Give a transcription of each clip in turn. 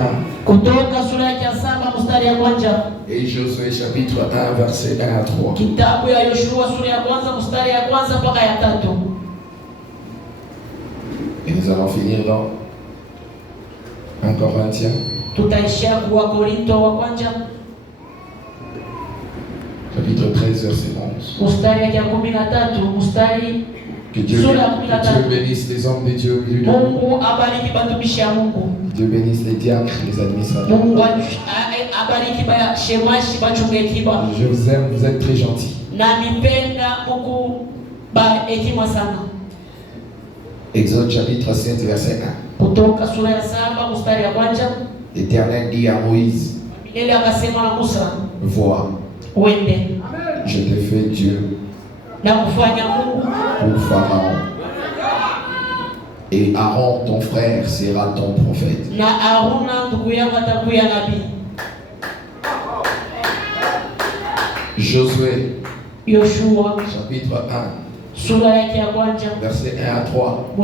1. Et Josué chapitre 1 verset 1 à 3. Et nous allons finir dans 1 Corinthiens. Chapitre 13 verset 11. Que Dieu bénisse les hommes de Dieu au milieu de nous. Dieu bénisse les diacres, les administrateurs. Je vous aime, vous êtes très gentils. Exode chapitre 7 verset 1. L'Éternel dit à Moïse: vois, je te fais Dieu pour Pharaon. Et Aaron, ton frère, sera ton prophète. Josué, chapitre 1. Verset 1 à 3.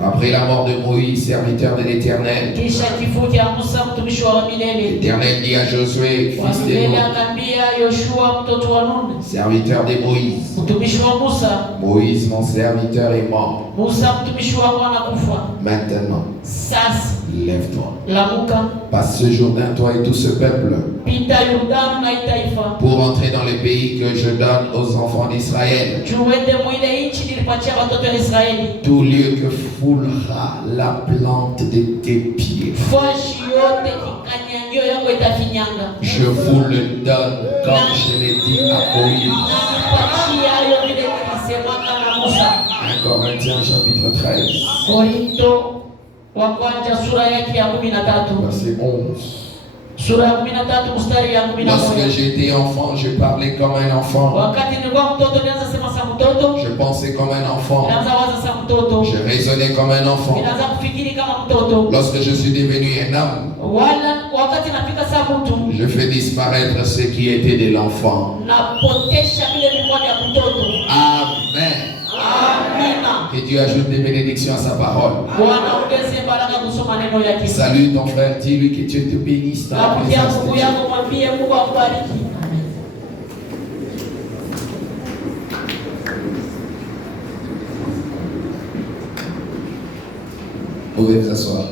Après la mort de Moïse, serviteur de l'Éternel, l'Éternel dit à Josué, fils de Nun, serviteur de Moïse: Moïse, mon serviteur, est mort. Maintenant, lève-toi, passe ce Jourdain, toi et tout ce peuple, pour entrer dans le pays que je donne aux enfants d'Israël. Tout lieu que foulera la plante de tes pieds, je vous le donne comme je l'ai dit à Moïse. 1 Corinthiens chapitre 13 verset 11. Lorsque j'étais enfant, je parlais comme un enfant. Je pensais comme un enfant. Je raisonnais comme un enfant. Lorsque je suis devenu un homme, je fais disparaître ce qui était de l'enfant. Amen. Que Dieu ajoute des bénédictions à sa parole. Salut ton frère, dis-lui que Dieu te bénisse dans la présence de Dieu. Vous pouvez vous asseoir.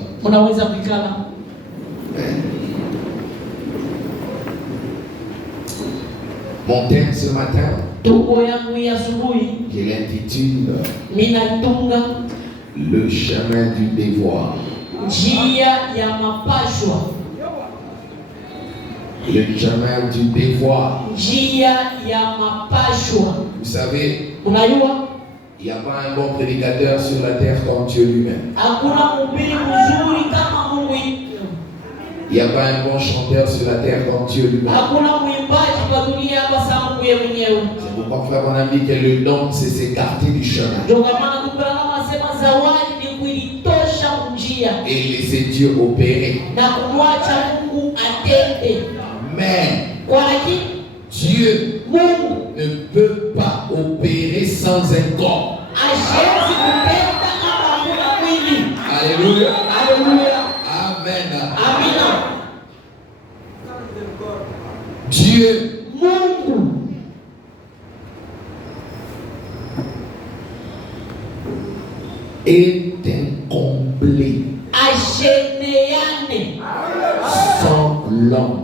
Mon thème ce matin, je l'intitule Le chemin du devoir. Le chemin du devoir. Vous savez, il n'y a pas un bon prédicateur sur la terre comme Dieu lui-même. Il n'y a pas un bon chanteur sur la terre comme Dieu lui-même. C'est pourquoi, frère, mon ami, que le don, c'est s'écarter du chemin et laisser Dieu opérer. Mais Dieu ne peut pas opérer sans un corps. Alléluia. Amen. Dieu est incomplet sans l'homme.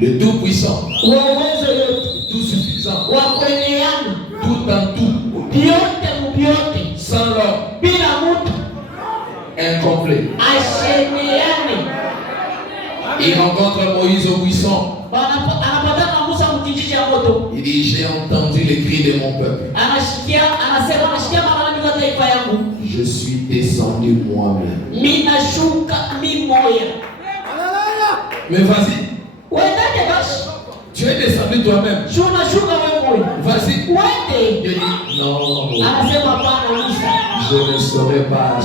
Le Tout-Puissant, tout suffisant, tout en tout, sans l'homme, incomplet. Il rencontre Moïse au buisson. Il dit: j'ai entendu les cris de mon peuple. Je suis descendu moi-même. Mais vas-y. Tu es descendu toi-même. Vas-y. Il dit: non, je ne serai pas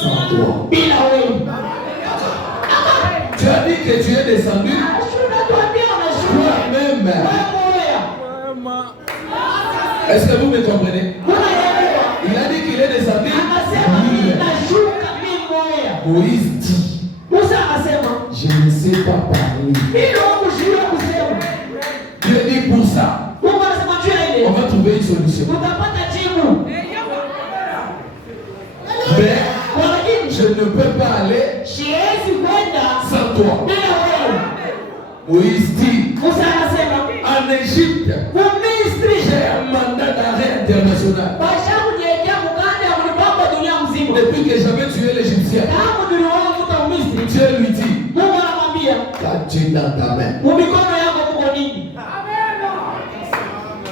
sans toi. Tu as dit que tu es descendu toi-même. Est-ce que vous me comprenez? Moïse dit, je ne sais pas parler. Dieu dit pour ça, on va trouver une solution. Mais je ne peux pas aller sans toi. Moïse dit, en Égypte, j'ai un mandat d'arrêt international. Depuis que j'avais tué l'Égyptien, Dieu lui dit, qu'as-tu dans ta main?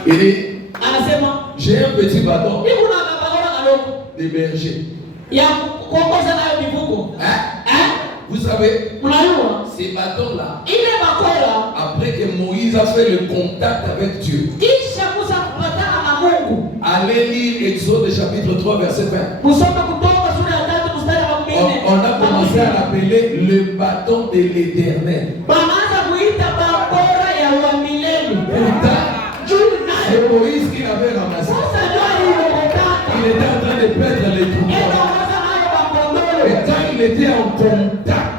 Il dit, j'ai un petit bâton de berger. Vous savez, ces bâtons-là, après que Moïse a fait le contact avec Dieu, allez lire Exode chapitre 3 verset 20. On a commencé à l'appeler le bâton de l'Éternel. Pourtant, c'est Moïse qui l'avait ramassé. Il était en train de perdre les troupeaux. Et quand il était en contact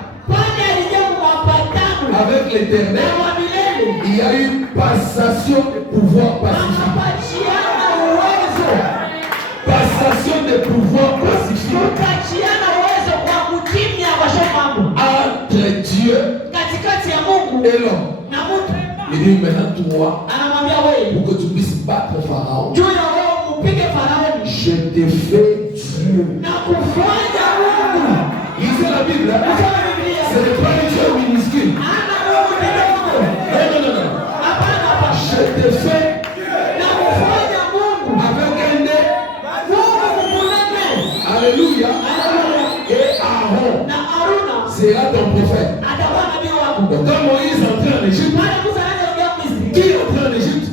avec l'Éternel, il y a eu passation de pouvoir pacifique. Passation de pouvoir pacifique entre Dieu et l'homme. Il dit maintenant toi, pour que tu puisses battre Pharaon, je te fais Dieu. Lisez la Bible. Ce n'est pas un Dieu minuscule. Non. Je te fais avec un nez. Alléluia. Et Aaron sera ton prophète. Donc quand Moïse entrait en Égypte, qui est entré en Égypte?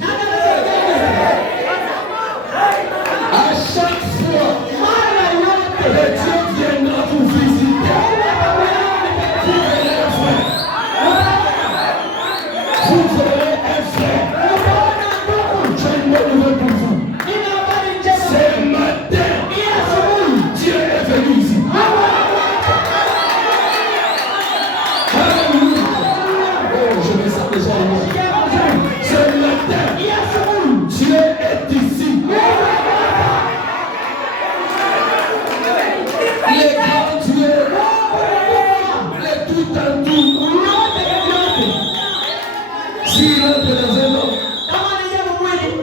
À chaque fois, le Dieu viendra vous visiter. Vous verrez un frère. Vous verrez un frère. J'ai une bonne nouvelle pour vous. Ce matin, Dieu est venu ici. Alléluia. Oh, je me sens déjà loin. Ce matin, Dieu est ici. Les grands dieux, les tout en tout. S'il entre dans un homme,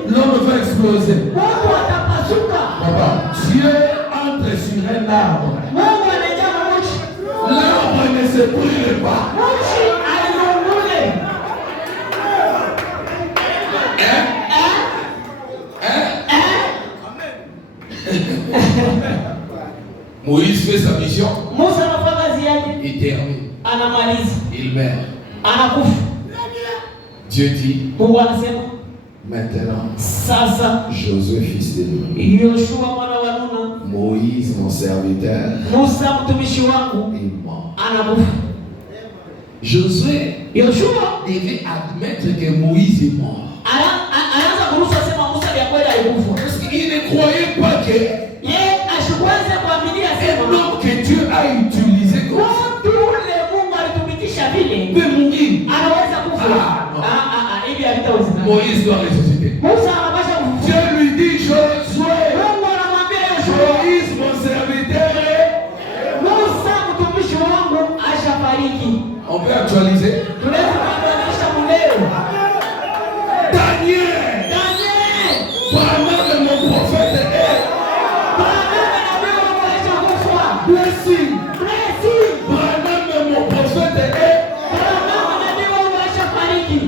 l'homme va exploser. Papa, Dieu entre sur un arbre. L'arbre ne se brûle pas. Moïse fait sa mission. Il termine. Il meurt. Dieu dit, maintenant, Josué fils de Nun, Moïse mon serviteur, est mort. Josué devait admettre que Moïse est mort. Parce qu'il ne croyait pas que un homme que Dieu a utilisé comme ça peut mourir. Moïse doit ressusciter. Dieu lui dit, Josué, Moïse mon serviteur. On peut actualiser. Daniel, pendant que mon prophète est blessing. Pendant que mon prophète est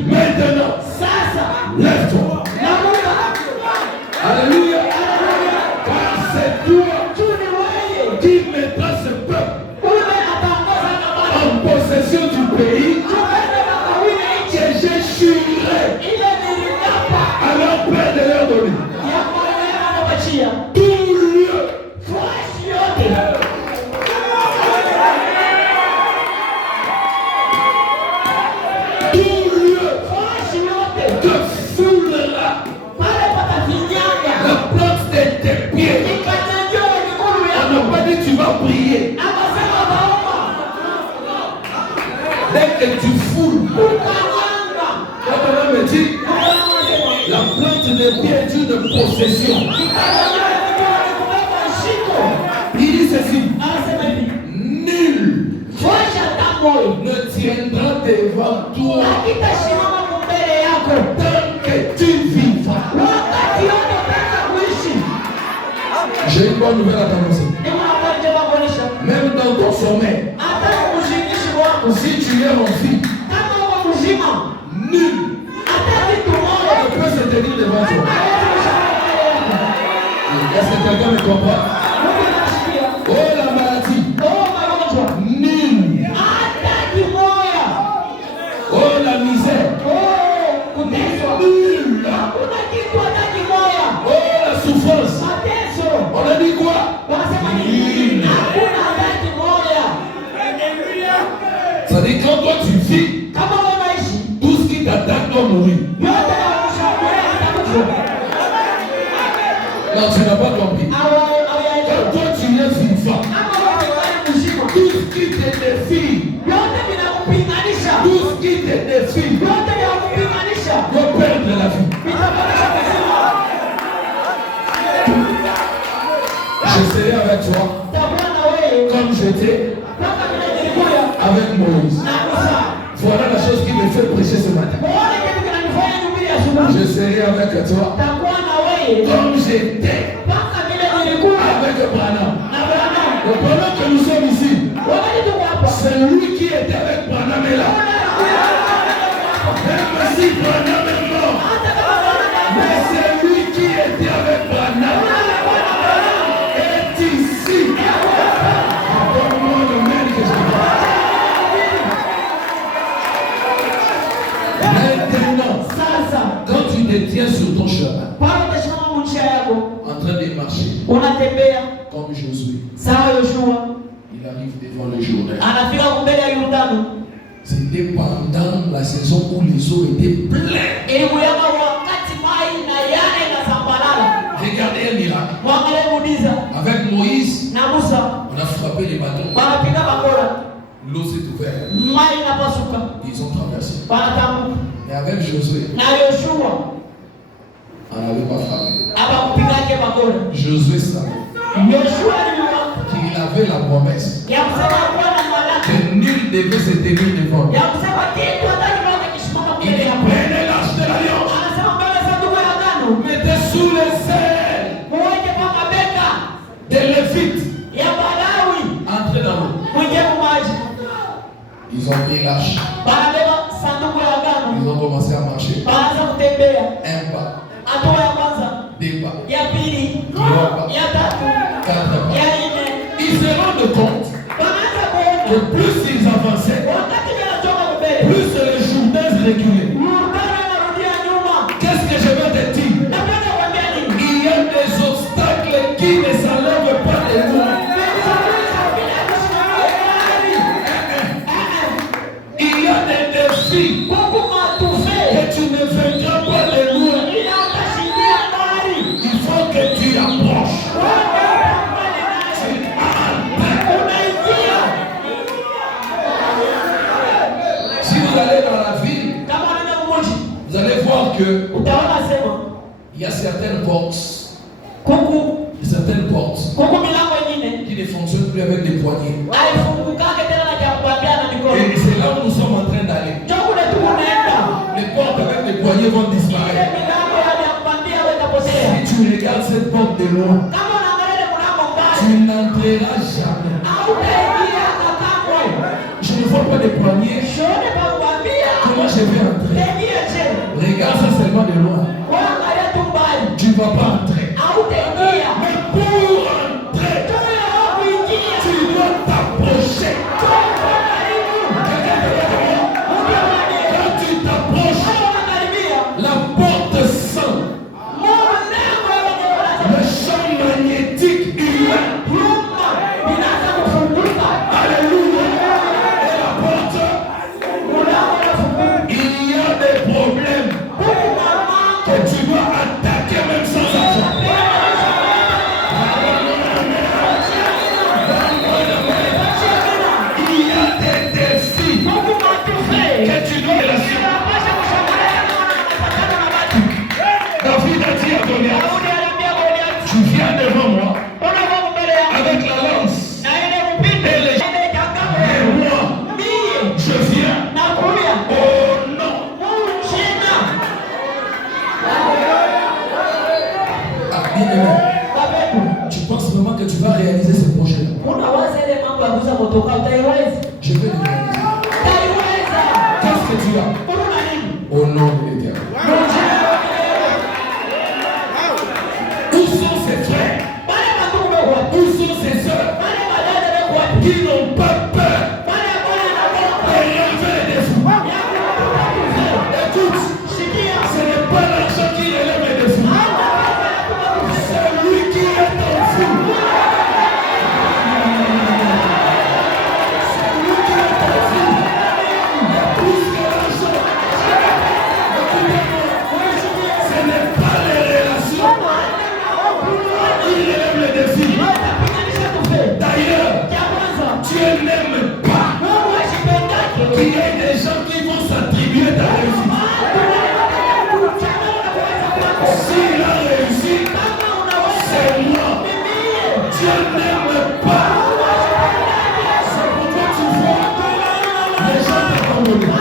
maintenant. Lève-toi. Alléluia. Car c'est toi qui mettra ce peuple en possession du pays que j'ai juré à leur père de leur donner. Tout lieu. Tu vas prier. et tu foules. Quand on me dit, la plante n'est bien d'une possession. Il dit ceci. Nul ne tiendra devant toi tant que tu vivras. J'ai une bonne nouvelle à t'annoncer. Même dans ton sommeil, si tu es mon fils, nul ne peut se tenir devant toi. Est-ce que quelqu'un me comprend? Oh la maladie, nul. Oh la misère, nul. Oh la souffrance, on a dit quoi? Nul. Ça dit quand toi tu vis, tout ce qui t'attaque doit mourir. Non, tu n'as pas compris. Quand toi tu es vivant, tout ce qui te défie, tout ce qui te défie, doit perdre la vie. Je serai avec toi comme j'étais avec Moïse. Voilà la chose qui me fait prêcher ce matin. Je serai avec toi comme j'étais avec Branham. Pendant que nous sommes ici, c'est lui qui était avec Branham est là. Même si Branham est mort, mais c'est lui qui était avec Branham est ici. Donne-moi le mail que j'ai. Maintenant, quand tu te tiens sur ton chemin, en train de marcher, comme Josué, il arrive devant le Jourdain. C'était pendant la saison où les eaux étaient pleines. Regardez un miracle. Avec Moïse, on a frappé les bateaux. L'eau s'est ouverte. Ils ont traversé. Et avec Josué, on n'avait pas frappé. Josué savait qu'il avait la promesse que nul devait se tenir devant lui. Il prenait l'arche de l'alliance, mettait sous les ailes des Lévites, entrait dans l'eau. Ils ont pris l'arche. Ils ont commencé à marcher. Un pas, deux pas, trois pas, quatre pas. Ils se rendent compte que plus ils avançaient, plus les Jourdains reculait. Qu'est-ce que je vais te dire? Il y a des obstacles qui ne s'enlèvent pas de nous. Il y a des défis que tu ne vaincras pas de nous. Il faut que tu approches. Si vous allez dans la ville, vous allez voir que il y a certaines portes qui ne fonctionnent plus avec des poignées. Et c'est là où nous sommes en train d'aller. Les portes avec des poignées vont disparaître. Si tu regardes cette porte de loin, tu n'entreras jamais. Je ne vois pas de poignées. Comment je vais entrer? Regarde ça seulement de loin. Tu ne vas pas entrer. Mais pour entrer, tu dois t'approcher. Quand tu t'approches, la porte sent le champ magnétique humain. Alléluia. Et la porte, il y a des problèmes que tu dois attaquer même sans argent. Tu viens devant moi avec la lance. Et les gens. Et moi, je viens. Oh non. Ah, bien-aimé. Tu penses vraiment que tu vas réaliser ce projet-là? Je vais le réaliser. Qu'est-ce que tu as? Au nom de l'Éternel. Où sont ses frères? Où sont ses soeurs qui n'ont pas peur de relever les défis? Écoute, ce n'est pas l'argent qui relève les défis. C'est lui qui est en vous. C'est lui qui est en vous. Plus que l'argent. Ce n'est pas les relations. Il relève les défis. D'ailleurs, Dieu n'aime pas qu'il y ait des gens qui vont s'attribuer ta réussite. S'il a réussi, c'est moi. Dieu n'aime pas. C'est pourquoi tu vois les gens t'abandonner.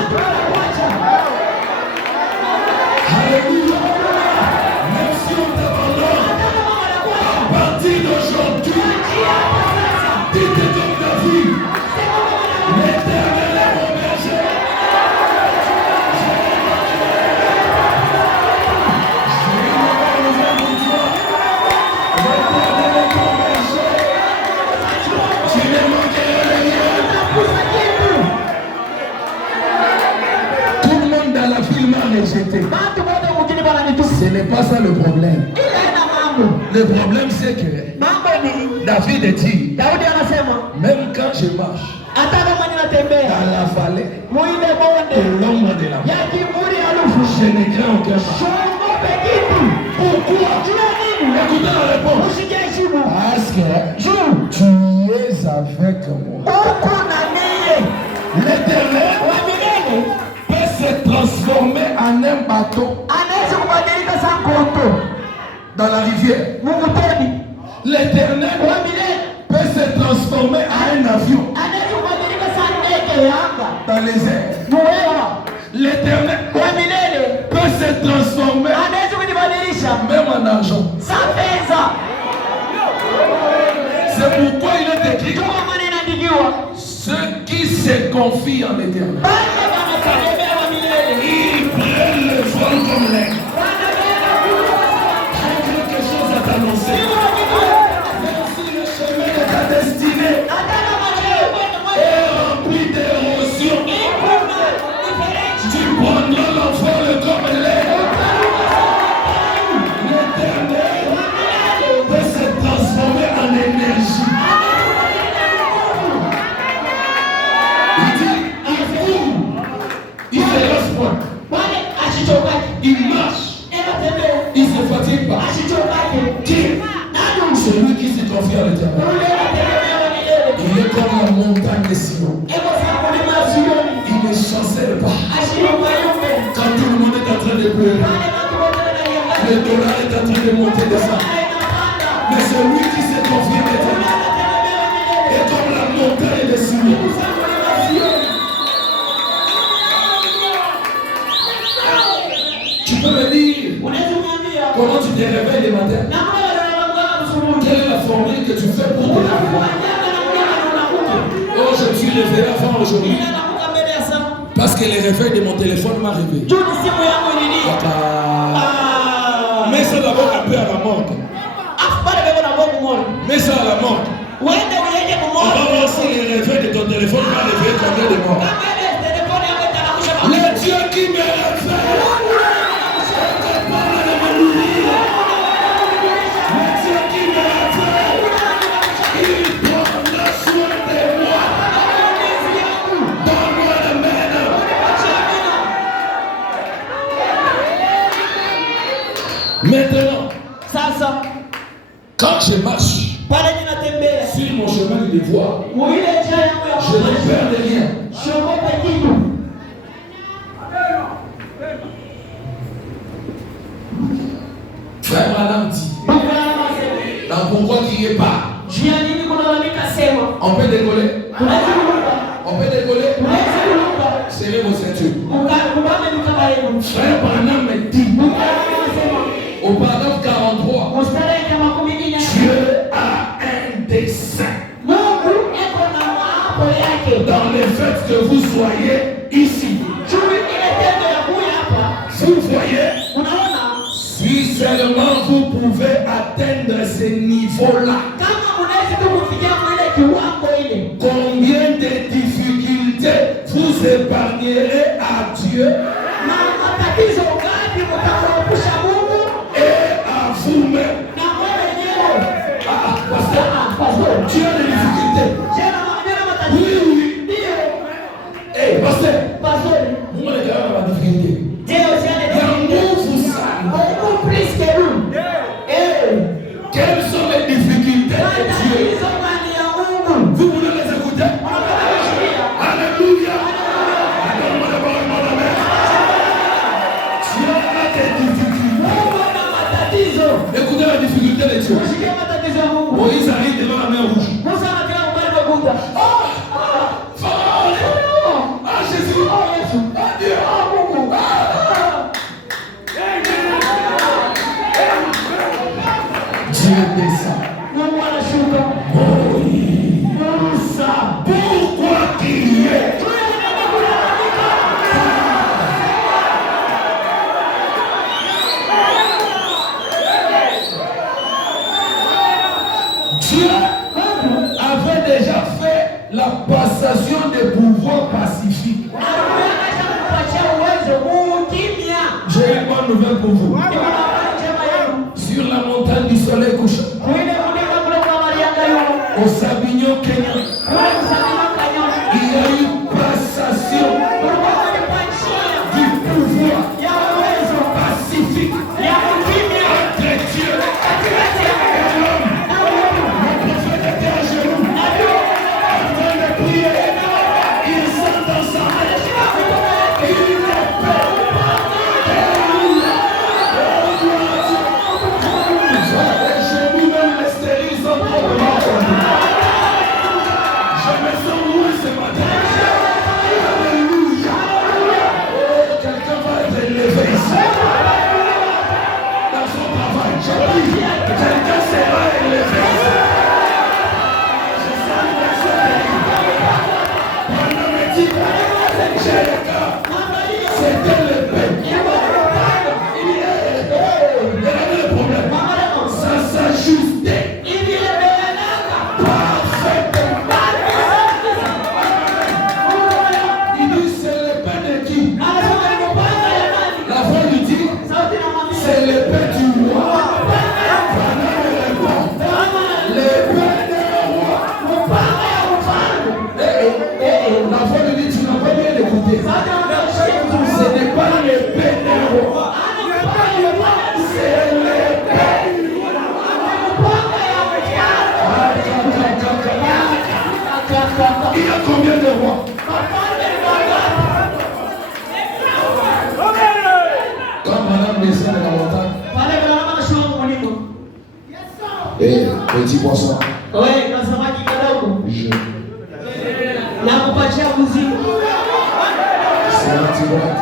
Alléluia. Même si on t'abandonne, à partir d'aujourd'hui, dites comme David, l'Éternel est mon berger. Tu ne manqueras rien. Tout le monde dans la ville m'a rejeté. Ce n'est pas ça le problème. Le problème c'est que David dit, même quand je marche dans la vallée de l'ombre de la mort, je ne crains aucun mal. Pourquoi? Écoutez la réponse. Parce que tu es avec moi. L'Éternel peut se transformer en un bateau dans la rivière. L'Éternel peut se transformer en un avion dans les airs. L'Éternel peut se transformer même en argent. C'est pourquoi il est écrit, ceux qui se confient en l'Éternel, ils prennent le vol comme l'aigle. J'ai quelque chose à t'annoncer. Même si le chemin de ta destinée est rempli d'érosion, tu prendras l'envol comme l'aigle. L'Éternel peut se transformer en énergie. Il dit, il court, il se laisse point. Il marche, il ne se fatigue pas. Qui? Celui qui se confie à l'Éternel. Il est comme la montagne de Sion. Il ne chancelle pas. Quand tout le monde est en train de pleurer, le dollar est en train de monter de ça. Mais celui qui se confie à l'Éternel est comme la montagne de Sion. Tu peux me dire comment tu te réveilles le matin? Quelle est la formule que tu fais pour te réveiller? Oh, je me suis réveillé avant aujourd'hui. Parce que le réveil de mon téléphone m'a réveillé. Mets ça d'abord un peu à la morgue. Mets ça à la morgue. On va voir si le réveil de ton téléphone va réveiller combien de morts. Le Dieu qui me réveille. Maintenant, quand je marche sur mon chemin de devoir, je ne perds de rien. Frère Madame dit, pourquoi crier pas? On peut décoller. On peut décoller. Serrez vos ceintures. Frère Branham me dit au paragraphe 43, Dieu a un dessein dans le fait que vous soyez ici. Vous voyez, si seulement vous pouvez atteindre ce niveau-là, combien de difficultés vous épargnerez à Dieu et à vous-même. Pasteur, tu as des difficultés. Oui. Hey, pasteur, vous avez la difficulté. Quelles sont les difficultés de Dieu? Vous voulez les écouter? Alléluia. Dieu a des difficultés. Écoutez la difficulté de Dieu. Moïse arrive devant la mer rouge. Jésus. Dieu. Dieu descend. Pourquoi crier? Dieu avait déjà fait la passation des pouvoirs pacifiques. J'ai une bonne nouvelle pour vous. Sur la montagne du soleil couchant, au Sabignon, Kenya, il y a eu passation du pouvoir pacifique entre Dieu et l'homme. Le prophète était à genoux, en train de prier. Ils sont ensemble. Il est paix. Quelqu'un sera élevé. C'était le peuple. Il y avait le problème. Ça s'ajustait parfaitement. Il dit c'est le pain de qui? La voix lui dit c'est le pain du roi. La voix lui dit tu n'as pas bien écouté. Ce n'est pas le pain d'un roi. C'est le pain. Il y a combien de rois? Quand madame descend de la montagne. Eh, petit poisson. Je. C'est l'antidote.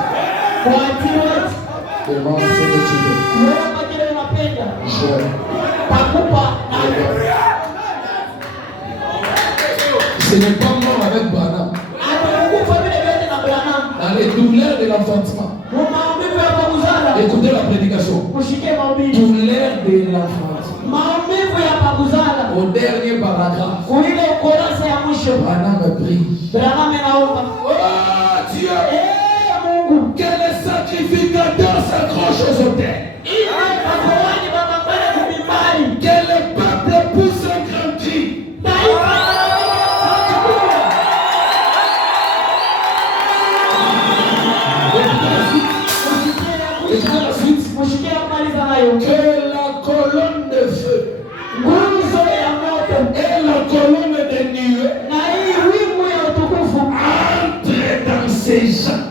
Devant ce que tu veux. Je. Ce n'est pas mort avec Branham. Dans les douleurs de l'enfantement. Écoutez la prédication. Douleur de l'enfantement. Au dernier paragraphe. Branham prie. Oh Dieu. Que les sacrificateurs s'accrochent aux autels. Que le peuple pousse un grand cri. Écoutez la suite. Que la colonne de feu et la colonne de nuée entrent dans ces gens.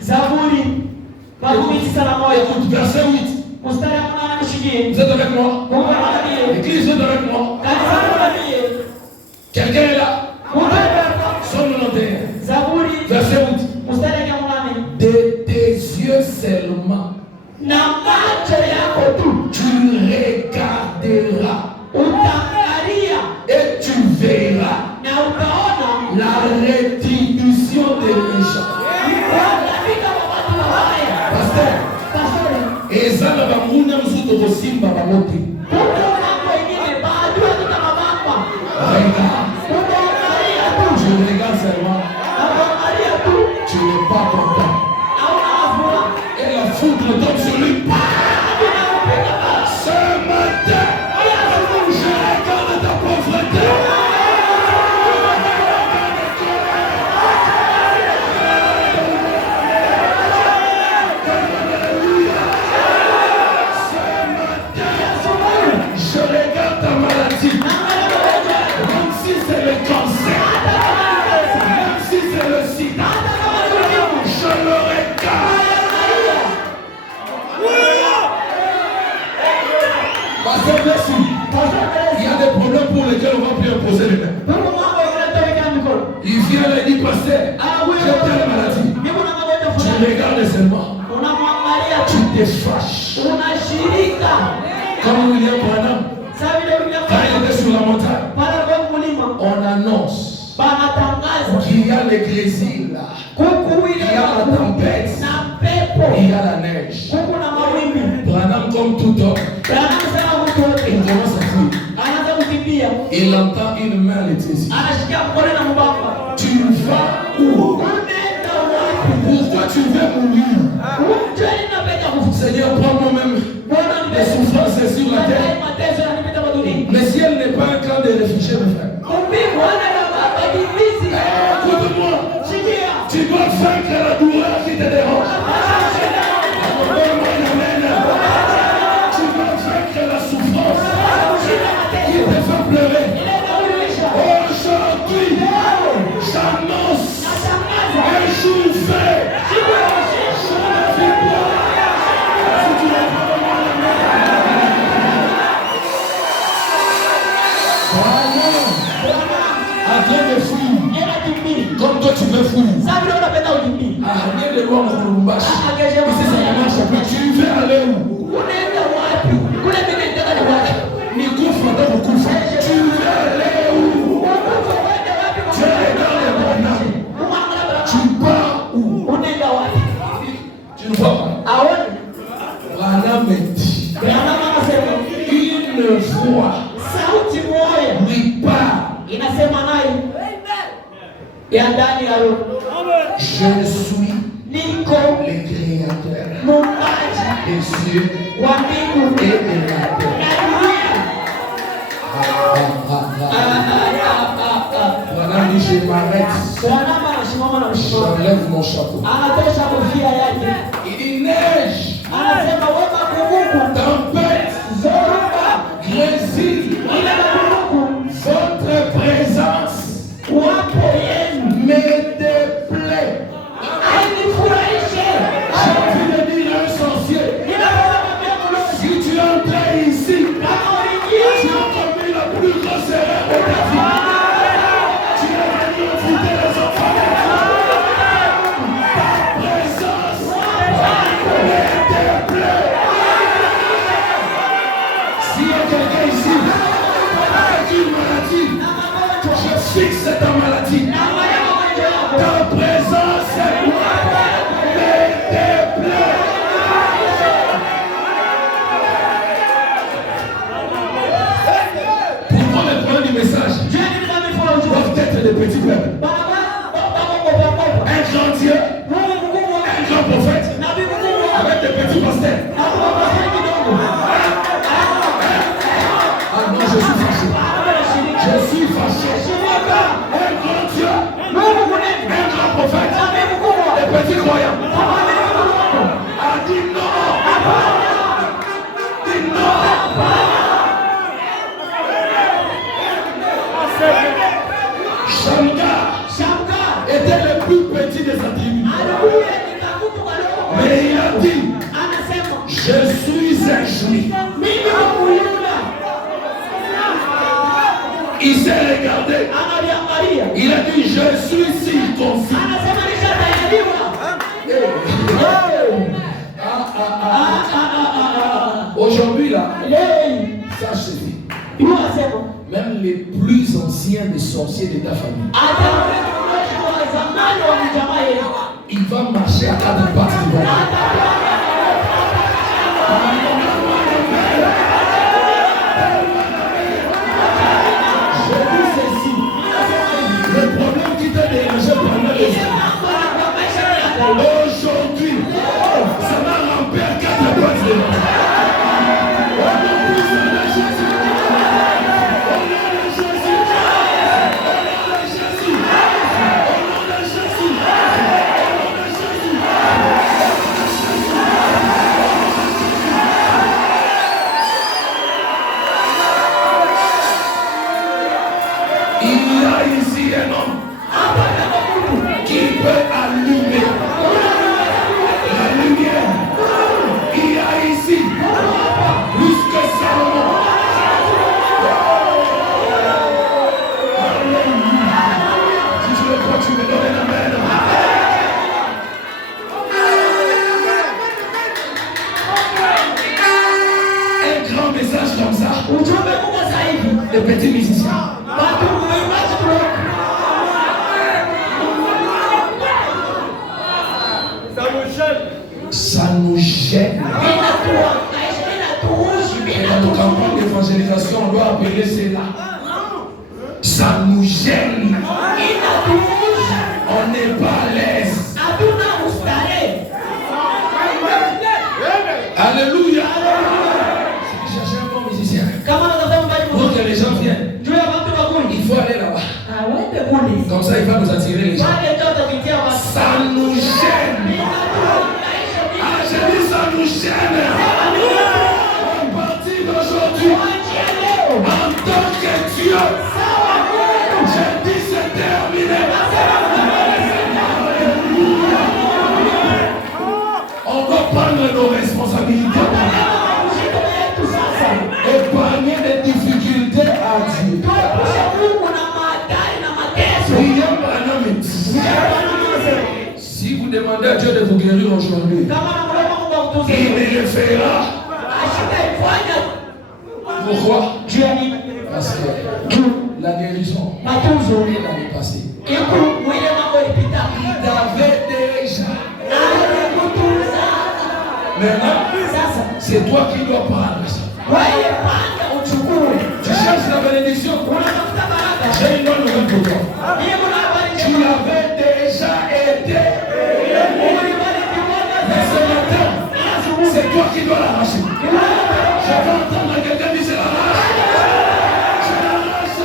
Zaburi makumi tisa na moja. Écoute, verset 8. Mstari wa 8 nishikie. Vous êtes avec moi? L'église est avec moi. Quelqu'un est là? Somme 91. Zaburi verset 8. Mstari wa 8. De tes yeux seulement Na macho yako tu tu regarderas utaangalia et tu verras na utaona la retribution des méchants. Pasteur, ezala bamuna msuto kosimba bamote. Tu regardes seulement. Tu n'es pas content. Et la foudre tombe sur lui. Ce matin, je regarde ta pauvreté. Je regarde ta maladie. Même si c'est le cancer, même si c'est le sida, je le regarde. Pasteur, merci. Il y a des problèmes pour lesquels on va plus imposer les mains. Il vient et dit, pasteur, j'ai telle maladie. Tu regardes seulement. Tu te fâches. Comme William Branham, quand il était sur la montagne, on annonce qu'il y a les grésilles là, il y a la tempête, il y a la neige. Branham, comme tout homme, il commence à fuir. Il entend une main le saisir. Tu vas où? Pourquoi tu veux mourir? Seigneur, prends moi-même les souffrances sur la terre. Mais si elle n'est pas un camp de réfugiés, mon frère, écoute-moi, tu dois vaincre la douleur qui te dérange. Tu dois vaincre la souffrance qui te fait pleurer. Aujourd'hui, j'annonce un jour fait. Comme toi tu veux fouiller. Rien de loin au Kolumbashi. Ici ça marche un peu. Tu veux aller où? Ni Koufa dans le Koufa. Tu veux aller où? Tu es dans les Branham. Tu pars où? Tu ne vois pas. Branham me dit. Une voix lui parle. Je suis le créateur des cieux et de la terre. Voilà, je m'arrête. J'enlève mon chapeau. Il dit neige, tempête, grésil, votre présence me déplaît. J'ai envie de dire à un sorcier, si tu entres ici, tu as commis la plus grosse erreur de ta vie. Tu as venu envoûter les enfants. Ta présence me déplaît. S'il y a quelqu'un ici avec une maladie, je fixe ta maladie. Ta présence me déplaît. Pourquoi les problèmes du message doivent être des petits peuples? Un grand Dieu, un grand prophète, avec des petits pasteurs. Ah non, je suis fâché. Je suis fâché. Un grand Dieu, un grand prophète, des petits croyants. A dit non. Dit non. Shamgar était sorti de sa tribu. Mais il a dit, je suis un juif. Il s'est regardé. Il a dit, je suis circoncis. Aujourd'hui là, sache ceci. Même les plus anciens des sorciers de ta famille, il va marcher à 4 pattes devant toi. Je dis ceci. Le problème qui t'a dérangé pendant les années, aujourd'hui, ça m'a rampé à 4 pattes devant toi. Les petits musiciens. Ça nous gêne. Et dans nos campagnes d'évangélisation, on doit appeler cela. Ça nous gêne. On n'est pas à l'aise. Alléluia. Si tu cherches un bon musicien, pour que les gens viennent, il faut aller là-bas. Comme ça, il va nous attirer les gens. Ça nous gêne. Ah, j'ai dit ça nous gêne. À partir d'aujourd'hui, en tant que Dieu, j'ai dit c'est terminé. On doit prendre nos responsabilités. Épargner les difficultés à Dieu. Si vous demandez à Dieu de vous guérir aujourd'hui, il me le fera. Pourquoi? Parce que la guérison l'année passée, il avait déjà. Maintenant, c'est toi qui dois prendre ça. Tu cherches la bénédiction. J'ai une bonne nouvelle pour toi. Tu l'avais déjà aidé. Mais ce matin, c'est toi qui dois l'arracher. Je vais entendre quelqu'un dire c'est l'arrache. Je l'arrache.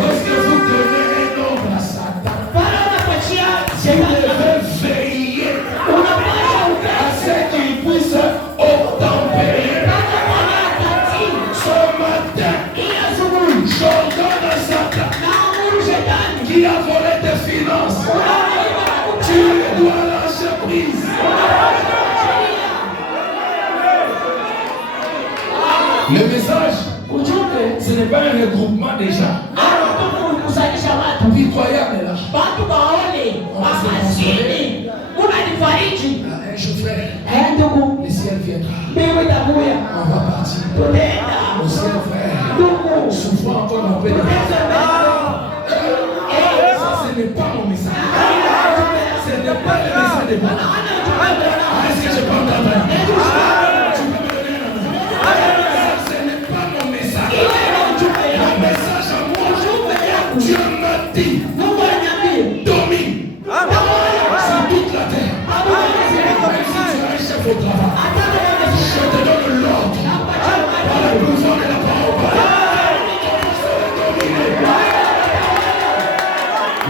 Lorsque vous donnez un ordre à Satan, vous devez veiller à ce qu'il puisse obtempérer. Ce matin, j'ordonne à Satan qui a volé tes finances. Tu dois lâcher prise. Le message, ce n'est pas un regroupement déjà. Pitoyable là. On va se consoler. Un chauffeur. Le ciel viendra. On va partir. Au ciel, frère. Souffrant encore un peu de ça, ce n'est pas mon message. Ce n'est pas le message de Dieu. Est-ce que je peux entendre? Tu peux me donner un avis? Ce n'est pas mon message. Mon message à moi, Dieu m'a dit, domine sur toute la terre. Même si tu as un chef au travail, je te donne l'ordre par le pouvoir de la parole.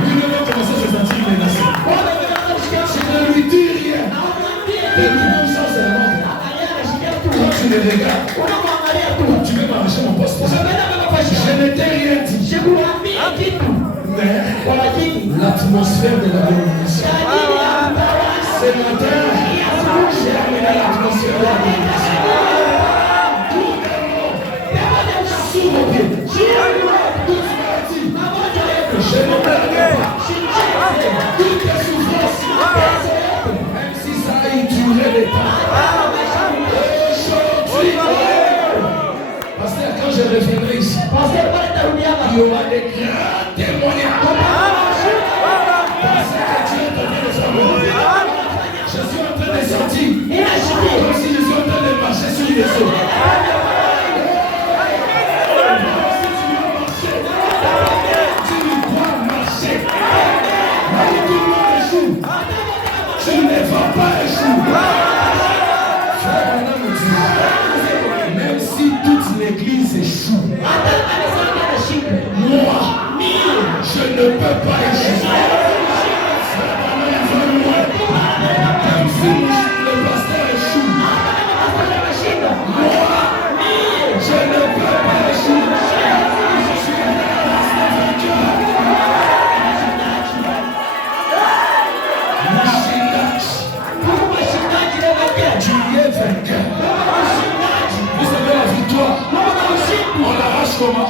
Lui-même commencer à se sentir menacé. Je ne lui dis rien. Et lui-même ça c'est le monde. Quand tu le regardes, tu veux arracher mon poste. Je ne t'ai rien dit. Mais l'atmosphère de la bénédiction. Ce matin, j'ai amené l'atmosphère de la bénédiction. Sous vos pieds. Je ne perds pas. Toutes les souffrances. Même si ça a duré le temps. Aujourd'hui, parce que quand je reviendrai ici, il y aura des grands témoignages. Parce que Dieu est en train de s'améliorer. Je suis en train de sortir. Comme si je suis en train de marcher sur les eaux. Tu ne vas pas échouer. Même si toute l'église échoue, moi, je ne peux pas échouer. Même si le pasteur échoue, moi, je ne peux pas échouer. Je suis un vainqueur. Tu es vainqueur. Vous savez la victoire, on l'arrache comment?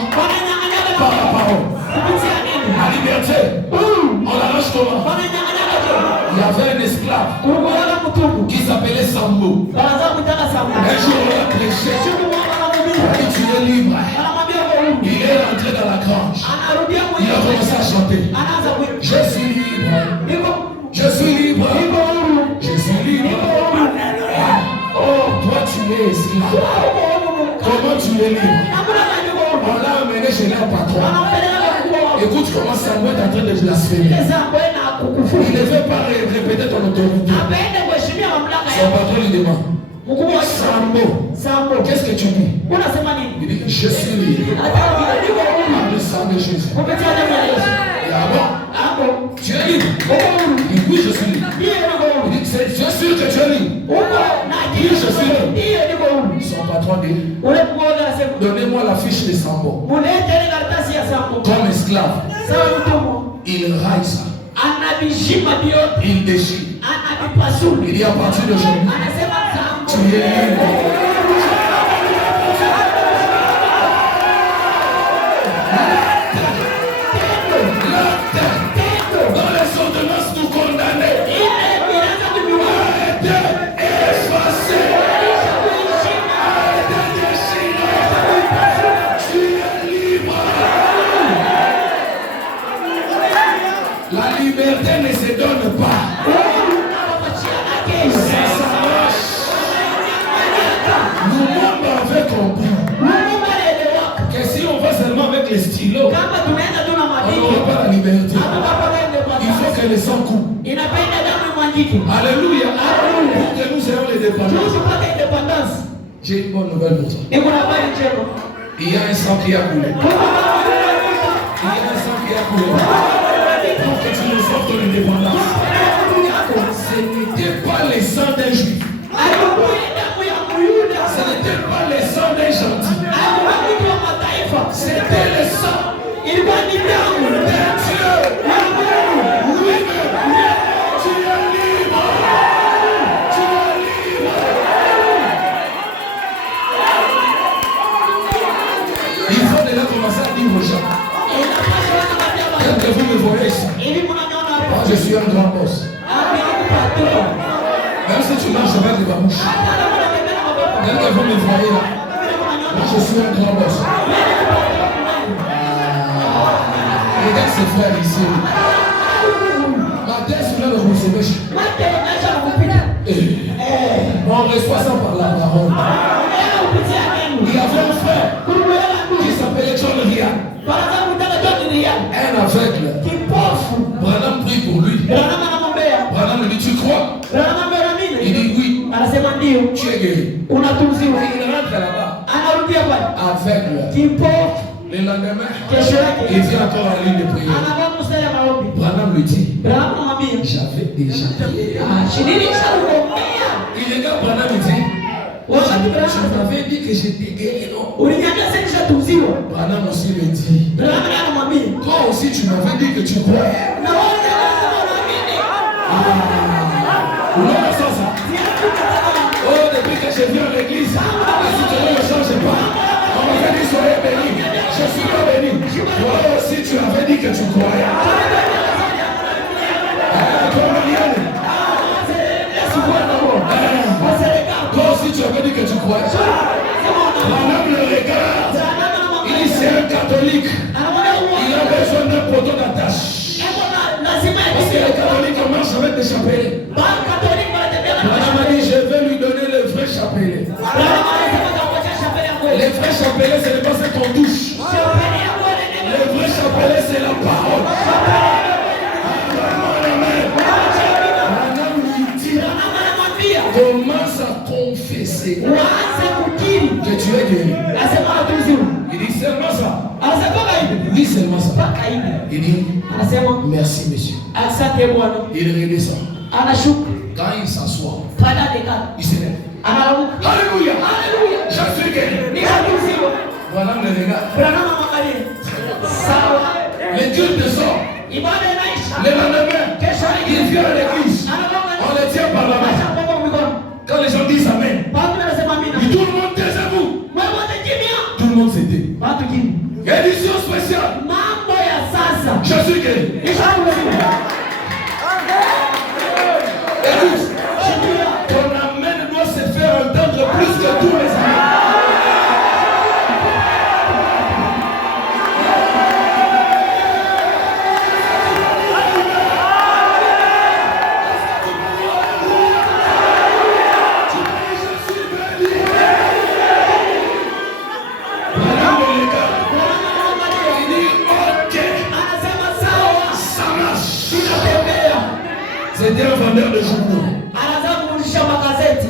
Par la parole. La liberté, on l'arrache comment? Il y avait un esclave qui s'appelait Sambo. Un jour on l'a cléché. Et tu es libre. Il est rentré dans la grange. Il a commencé à chanter. Je suis libre. Je suis libre. Je suis libre. Oh, toi tu es esclave. Comment tu es libre? On l'a amené chez leur patron. Écoute comment Sambo est en train de blasphémer. Il ne veut pas répéter ton autorité. Son patron lui demande: Sambo, qu'est-ce que tu dis? Il dit: je suis libre. Par le sang de Jésus. Et ah bon? Tu es libre? Il dit: oui, je suis libre. Il dit: tu es sûr que tu es libre? Oui, je suis libre. Son patron dit: donnez-moi la fiche de Sambo. Comme esclave, il raille ça. Il déchire. Il dit: à partir d'aujourd'hui, tu es libre. Dans les ordonnances nous condamner. La liberté ne se donne pas. Ça marche. Nous-mêmes avait compris que si on va seulement avec les stylos, on n'aura pas la liberté. Il faut que les sang coupent. Alléluia. Pour que nous ayons l'indépendance. J'ai une bonne nouvelle pour toi. Il y a un sang qui a coulé. Il y a un sang qui a coulé. Pour que tu nous sortes de l'indépendance. Ce n'était pas les sangs d'un juif. Ce n'était pas les sangs d'un gentil. C'était le sang d'un Dieu. Tu es libre. Tu es libre. Il faut déjà commencer à dire aux gens: quand vous me voyez ici, moi je suis un grand boss. Même si tu marches avec les babouches, quand vous me voyez là, moi je suis un grand boss. Regarde ces frères ici. Ma tête sur le rouge. On reçoit ça par la parole. Il y avait un frère qui s'appelait John Rian. Un aveugle. Branham prie pour lui. Branham lui dit: tu crois? Il dit: oui. Tu es guéri. Il rentre là-bas. Aveugle. Le lendemain, il vient encore en ligne de prière. Branham lui dit: j'avais déjà prié. Il regarde Branham et dit: Je t'avais dit que j'étais guéri, non? Branham aussi me dit. Toi aussi, tu m'avais dit que tu croyais. Oh, depuis que je viens à l'église, la situation ne change pas. On m'a dit soyez bénis. Je suis pas béni. Toi aussi, tu avais dit que tu croyais. Toi aussi, tu avais dit que tu croyais. Madame le regarde. Il dit c'est un catholique. Il a besoin d'un poteau d'attache. Parce que les catholiques marchent avec des chapelets. Madame a dit je vais lui donner le vrai chapelet. Les vrais chapelets, ce n'est pas ce qu'on touche. Le vrai chapelet, c'est la parole. Madame lui dit commence à confesser que tu es guéri. Il dit seulement ça. Il dit seulement ça. Il dit merci monsieur. Il redescend. Quand il s'assoit, il s'élève. Alléluia. Je suis guéri. Voilà le regard. Les culte sort. Le lendemain, il vient à l'église. On le tient par la main. Quand les gens disent amen, tout le monde taisez-vous. Tout le monde s'était. Édition spéciale. Je suis guéri. Écoute, ton amen doit se faire entendre plus que tous les amens. C'était un vendeur de journaux.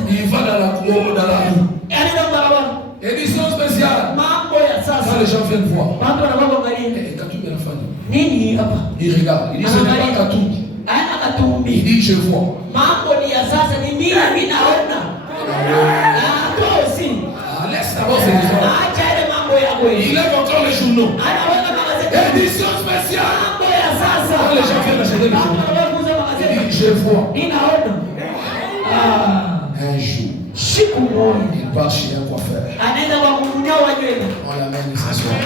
Il va dans la rue. Édition spéciale. Quand les gens viennent voir. Katoum est la famille. Il regarde. Il dit ce n'est pas Katoum. Il dit je vois. Laisse d'abord ces gens. Il lève encore les journaux. Édition spéciale. Quand les gens viennent acheter les journaux. Je vois. Un jour, il part chez un coiffeur. On l'amène s'asseoir.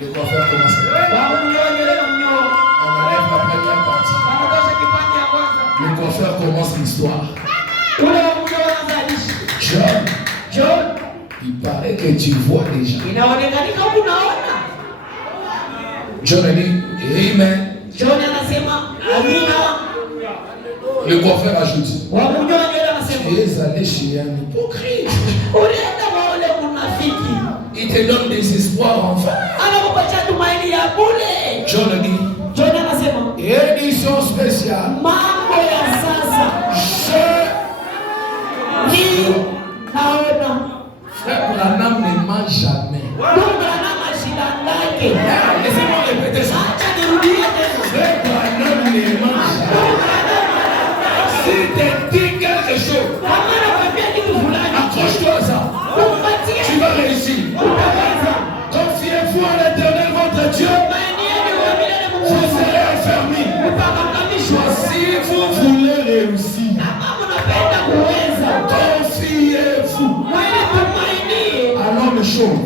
Le coiffeur commence. On enlève la première partie. Le coiffeur commence l'histoire. John, il paraît que tu vois déjà. John a dit amen. Le coiffeur ajoute. Tu es allé chez un hypocrite. Il te donne des espoirs enfin. John a dit. Édition spéciale. Frère Branham ne ment jamais. Laissez-moi répéter ça. Frère Branham ne ment jamais. Si tu dis quelque chose, accroche-toi à ça. Tu vas réussir. Confiez-vous en l'Éternel votre Dieu. Vous serez affermis. Si vous voulez réussir, confiez-vous. Alors le chauve.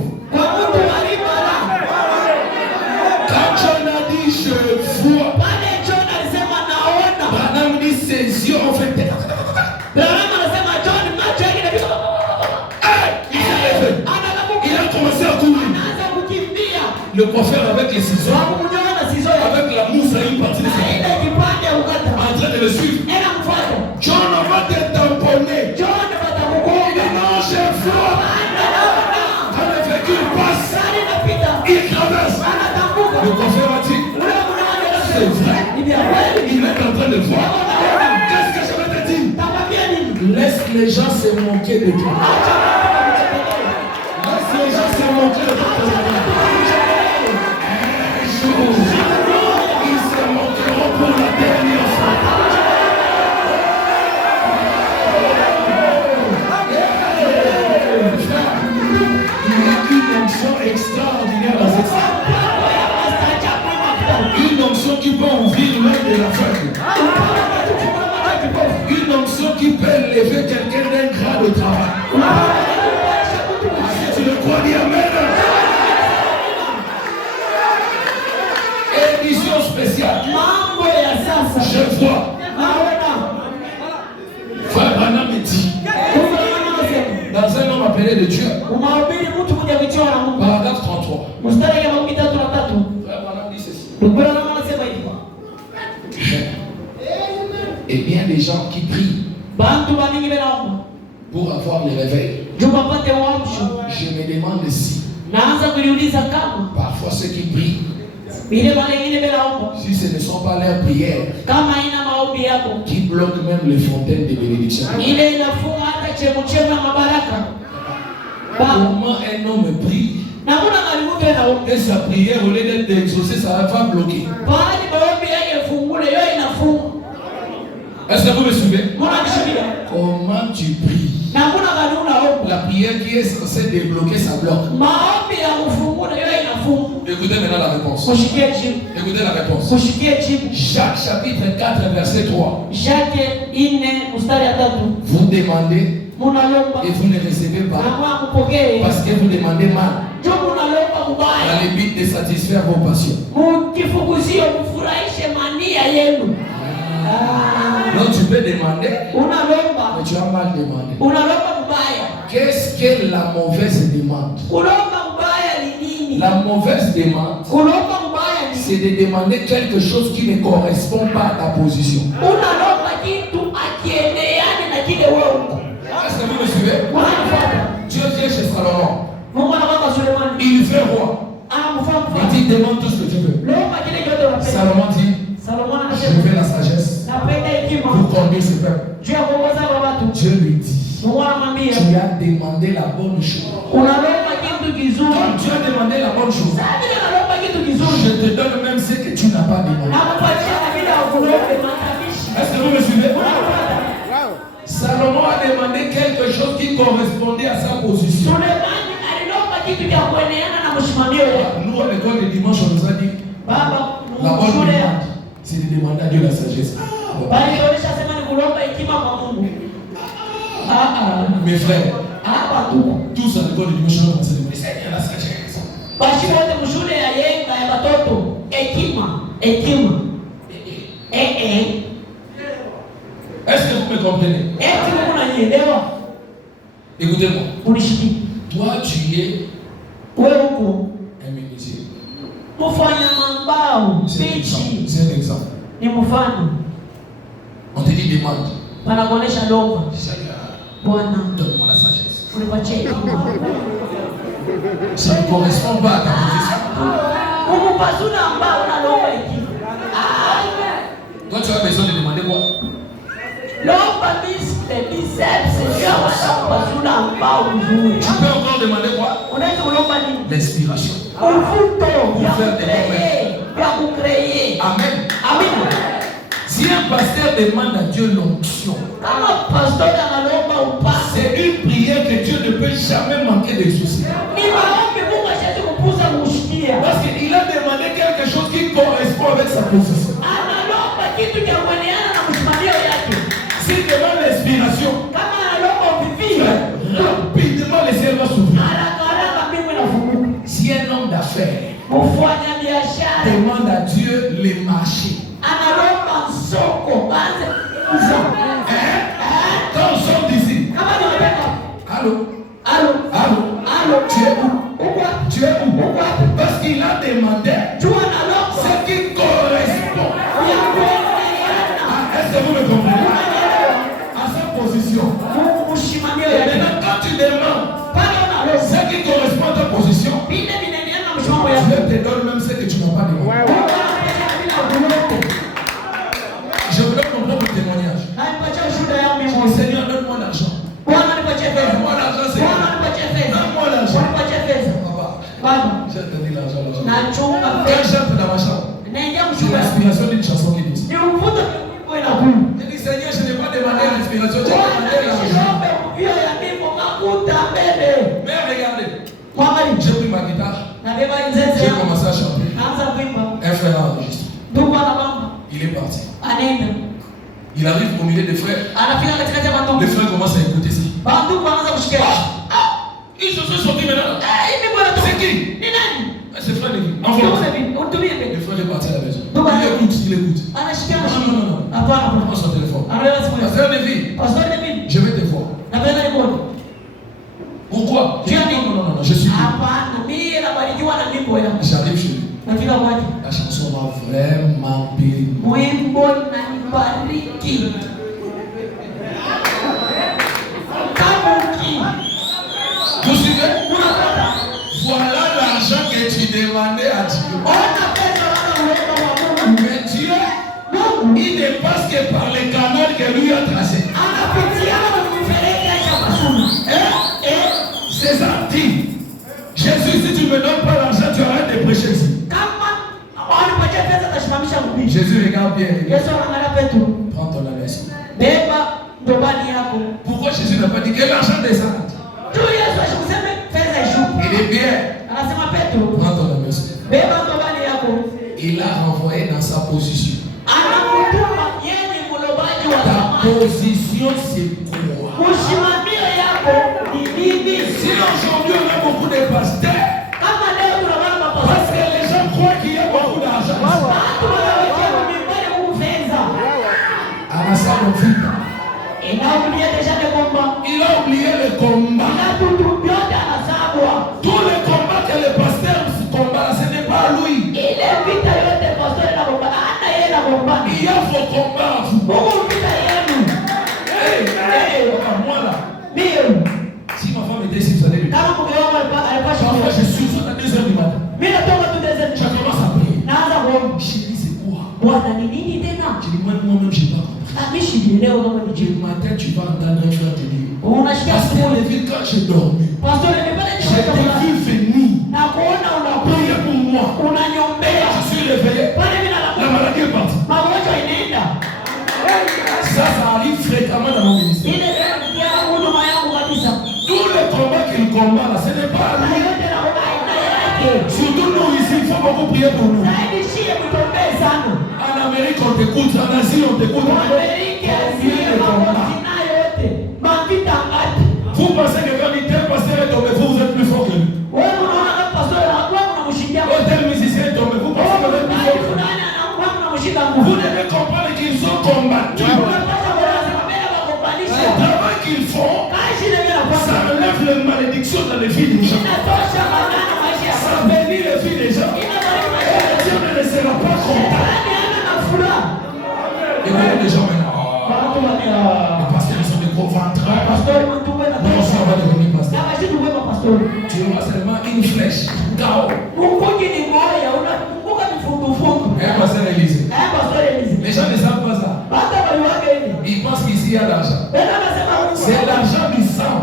Quand John a dit je vois, Branham dit ses yeux ont fait. Il a commencé à courir. Le coiffeur avec les ciseaux, avec la mousse à une partie de ses mains, en train de le suivre. John, on va te tamponner. Il dit non, j'ai froid. Quand le véhicule passe, il traverse. Le coiffeur a dit c'est vrai. Il est en train de voir. Qu'est-ce que je vais te dire? Laisse les gens se moquer de toi. Laisse les gens se moquer de toi. Un jour, ils se moqueront pour la dernière fois. Dieu. Paragraphe 33. Vraiment, dit ceci. Et bien des gens qui prient pour avoir le réveil. Je me demande si parfois ceux qui prient, si ce ne sont pas leurs prières qui bloquent même les fontaines de bénédiction. Comment un homme prie et sa prière, au lieu d'être exaucée, ça va bloquer. Est-ce que vous me suivez? Comment tu pries? La prière qui est censée débloquer sa bloque. Écoutez maintenant la réponse. Écoutez la réponse. Jacques chapitre 4 verset 3. Vous demandez et vous ne recevez pas parce que vous demandez mal dans le but de satisfaire vos passions. Donc tu peux demander, mais tu as mal demandé. Qu'est-ce que la mauvaise demande? La mauvaise demande, c'est de demander quelque chose qui ne correspond pas à ta position. Est-ce que vous me suivez? Dieu vient chez Salomon. Il fait roi. Il dit demande tout ce que tu veux. Salomon dit je veux la sagesse pour conduire ce peuple. Dieu lui dit tu as demandé la bonne chose. Quand tu as demandé la bonne chose, je te donne même ce que tu n'as pas demandé. Est-ce que vous me suivez? Salomon a demandé quelque chose qui correspondait à sa position. Nous, à l'école de dimanche, on nous a dit la bonne demande, c'est de demander à Dieu la sagesse. Mes frères, tous à l'école de dimanche, on a dit Seigneur, la sagesse. Est-ce que vous me comprenez? Écoutez-moi. Toi, tu es un menuisier. C'est un exemple. On te dit demande. Seigneur, donne-moi la sagesse. Ça ne correspond pas à ta position. Toi, tu as besoin de demander quoi? Tu peux encore demander quoi? L'inspiration. Pour faire des promesses. Amen. Si un pasteur demande à Dieu l'onction, c'est une prière que Dieu ne peut jamais manquer d'exaucer. Parce qu'il a demandé quelque chose qui correspond avec sa position. S'il demande l'inspiration, rapidement les cieux vont s'ouvrir. Si un homme d'affaires demande à Dieu les marchés, quand on sort d'ici, allô, tu es où? Parce qu'il a demandé ce qui correspond. Est-ce que vous me comprenez? À sa position. Et maintenant, quand tu demandes ce qui correspond à ta position, Dieu te donne même ce que tu n'as pas demandé. Je vous donne mon propre témoignage. Je dis Seigneur, donne-moi l'argent. Donne-moi l'argent, Seigneur. Donne-moi l'argent. Papa, j'ai donné l'argent. Quand j'entre dans ma chambre, c'est l'inspiration d'une chanson qui dit. Je dis Seigneur, je n'ai pas demandé l'inspiration, j'ai demandé l'argent. Mais regardez, j'ai pris ma guitare, j'ai commencé à chanter. Un frère a enregistré. Il est parti. Il arrive au milieu des frères. Les frères commencent à écouter ça. Ils se sont sortis maintenant. C'est qui? C'est frère Lévi. Le frère est parti à la maison. Il écoute. Non. Prends son téléphone. Pasteur Lévi, je vais te voir. Pourquoi? Non, je suis libre. J'arrive chez lui. La chanson m'a vraiment béni. Vous suivez? Voilà l'argent que tu demandais à Dieu. Mais Dieu, il ne passe que par les canaux que lui a tracés. C'est ça, dit. Jésus, si tu ne me donnes pas l'argent, tu arrêtes de prêcher ici. Jésus, regarde bien. Prends ton adresse. Pourquoi Jésus n'a pas dit que l'argent descend? Il est bien. Prends ton adresse. Il a renvoyé dans sa position. Ta position, c'est quoi? Si aujourd'hui on a beaucoup de pasteurs, parce que les gens croient qu'il y a beaucoup d'argent. Il a oublié le combat. Tous les combats que les pasteurs combattent, ce n'est pas lui. Il y a vos combats. Moi là. Si ma femme était ici, vous allez lui dire. Parfois je suis à 2h du matin. Je commence à prier. Chérie, c'est quoi? Je dis, moi-même, je n'ai pas compris. Le matin, tu vas entendre, tu vas te dire. Parce que les villes, quand j'ai dormi, j'ai vu venir. Priez pour moi. Je suis réveillé. La maladie est partie. Ça arrive fréquemment dans mon ministère. Tous les combats qu'il combat là, ce n'est pas lui. Surtout nous ici, il faut beaucoup prier pour nous. En Amérique, on t'écoute. En Asie, on t'écoute. Vous pensez que quand il tel pasteur est tombé, vous êtes plus fort que lui. Tel musicien est tombé, vous pensez que vous êtes plus fort que lui. Vous devez comprendre qu'ils ont combattu. Le travail qu'ils font, ça enlève les malédictions dans les vies des gens. Ça bénit les vies des gens. Et Dieu ne les sera pas content. Et vous avez des gens maintenant. Les pasteurs, ils sont des gros ventres. Non, ça va devenir pasteur. Tu auras seulement une flèche. Gao. Un pasteur Élysée. Les gens ne savent pas ça. Ils pensent qu'ici il y a l'argent. C'est l'argent du sang.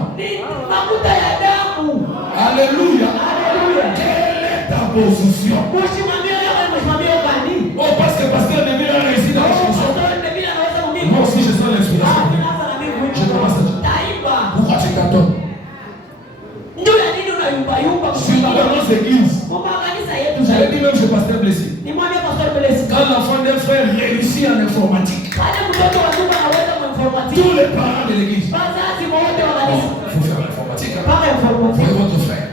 Alléluia. Quelle est ta position? Oh, parce que pasteur Némi a réussi dans la chanson. Moi aussi, je sens l'inspiration. Je commence à dire. Pourquoi tu t'attends? Sur la grande église. J'avais dit même chez pasteur blessé. Quand l'enfant d'un frère réussit en informatique, tous les parents de l'église, il faut faire l'informatique. Voyez votre frère.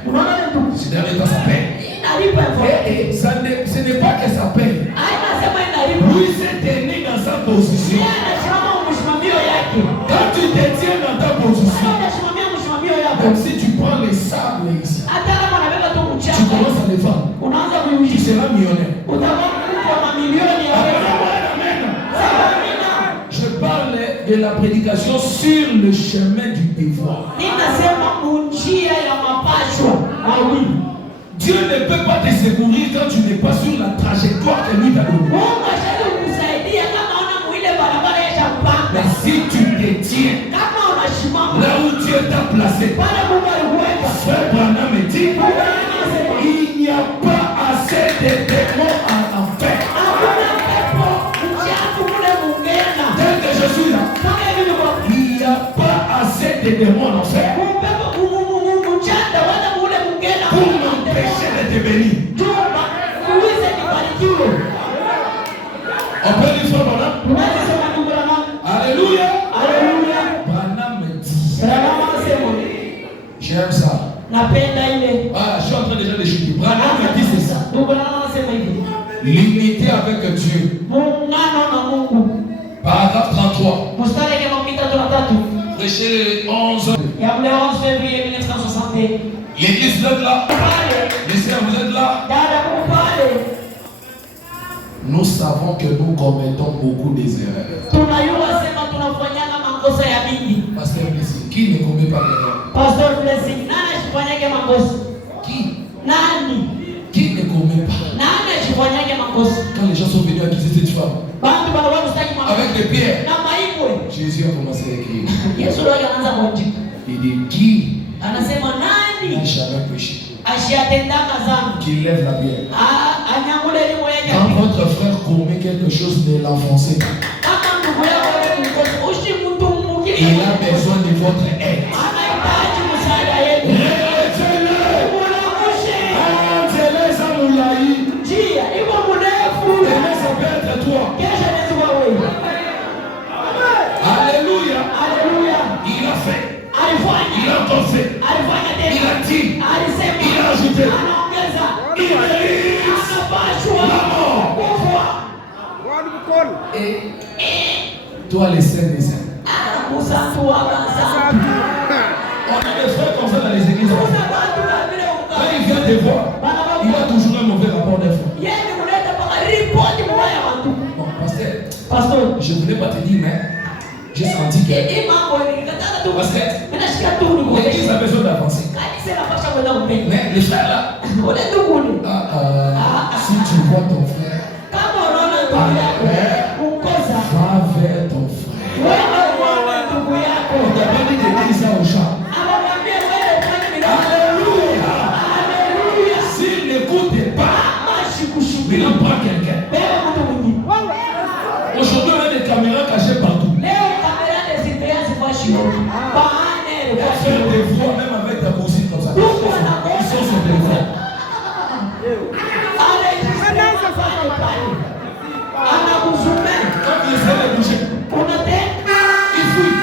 Ce dernier temps, ça paye. Et ce n'est pas que ça paye. Lui s'est tenu dans sa position. Quand tu te tiens dans ta position, comme si tu prends les sables ici, tu commences à les vendre. Tu seras millionnaire. Je parle de la prédication sur le chemin du devoir. Dieu ne peut pas te secourir quand tu n'es pas sur la trajectoire que lui t'a donnée. Mais si tu te tiens là où Dieu t'a placé, frère Branham me dit, il n'y a pas assez de démons en enfer. Tel que je suis là, il n'y a pas assez de démons en enfer pour m'empêcher de te bénir. On peut dire ça, Branham? Alléluia. Branham me dit, j'aime ça. Ah, je suis en train déjà de chuter. Branham me dit c'est ça. L'unité avec Dieu. Paragraphe 33. Prêcher le 11 février 1960. L'église, vous êtes là. Les sœurs, vous êtes là. Nous savons que nous commettons beaucoup d'erreurs. Pasteur Blessing, qui ne commet pas d'erreurs? Pasteur Blessing, qui ne commet pas? Quand les gens sont venus accuser cette femme avec des pierres, Jésus a commencé à écrire. Il dit qui n'a jamais péché, qui lève la pierre. Quand votre frère commet quelque chose, ne l'enfoncez pas. Il a besoin de votre aide. Alléluia. Il a fait. Il a encore fait. Il a dit. Il a ajouté. Il mérite la mort. Et toi les saints des saints. On a des frères comme ça dans les églises. Quand il vient te voir, il a toujours un mauvais rapport des fois. Bon, pasteur, je ne voulais pas te dire, mais j'ai senti que l'église a besoin d'avancer. Mais les frères là, si tu vois ton frère, va vers ton frère. On t'a pas dit de dire ça au chat. Alléluia. S'il n'écoute pas, il en prend quelqu'un. Aujourd'hui, on a des caméras cachées partout. Faire des voix même avec ta cousine comme ça. Ils sont sur des voix. Quand il essaie de bouger, il fuit.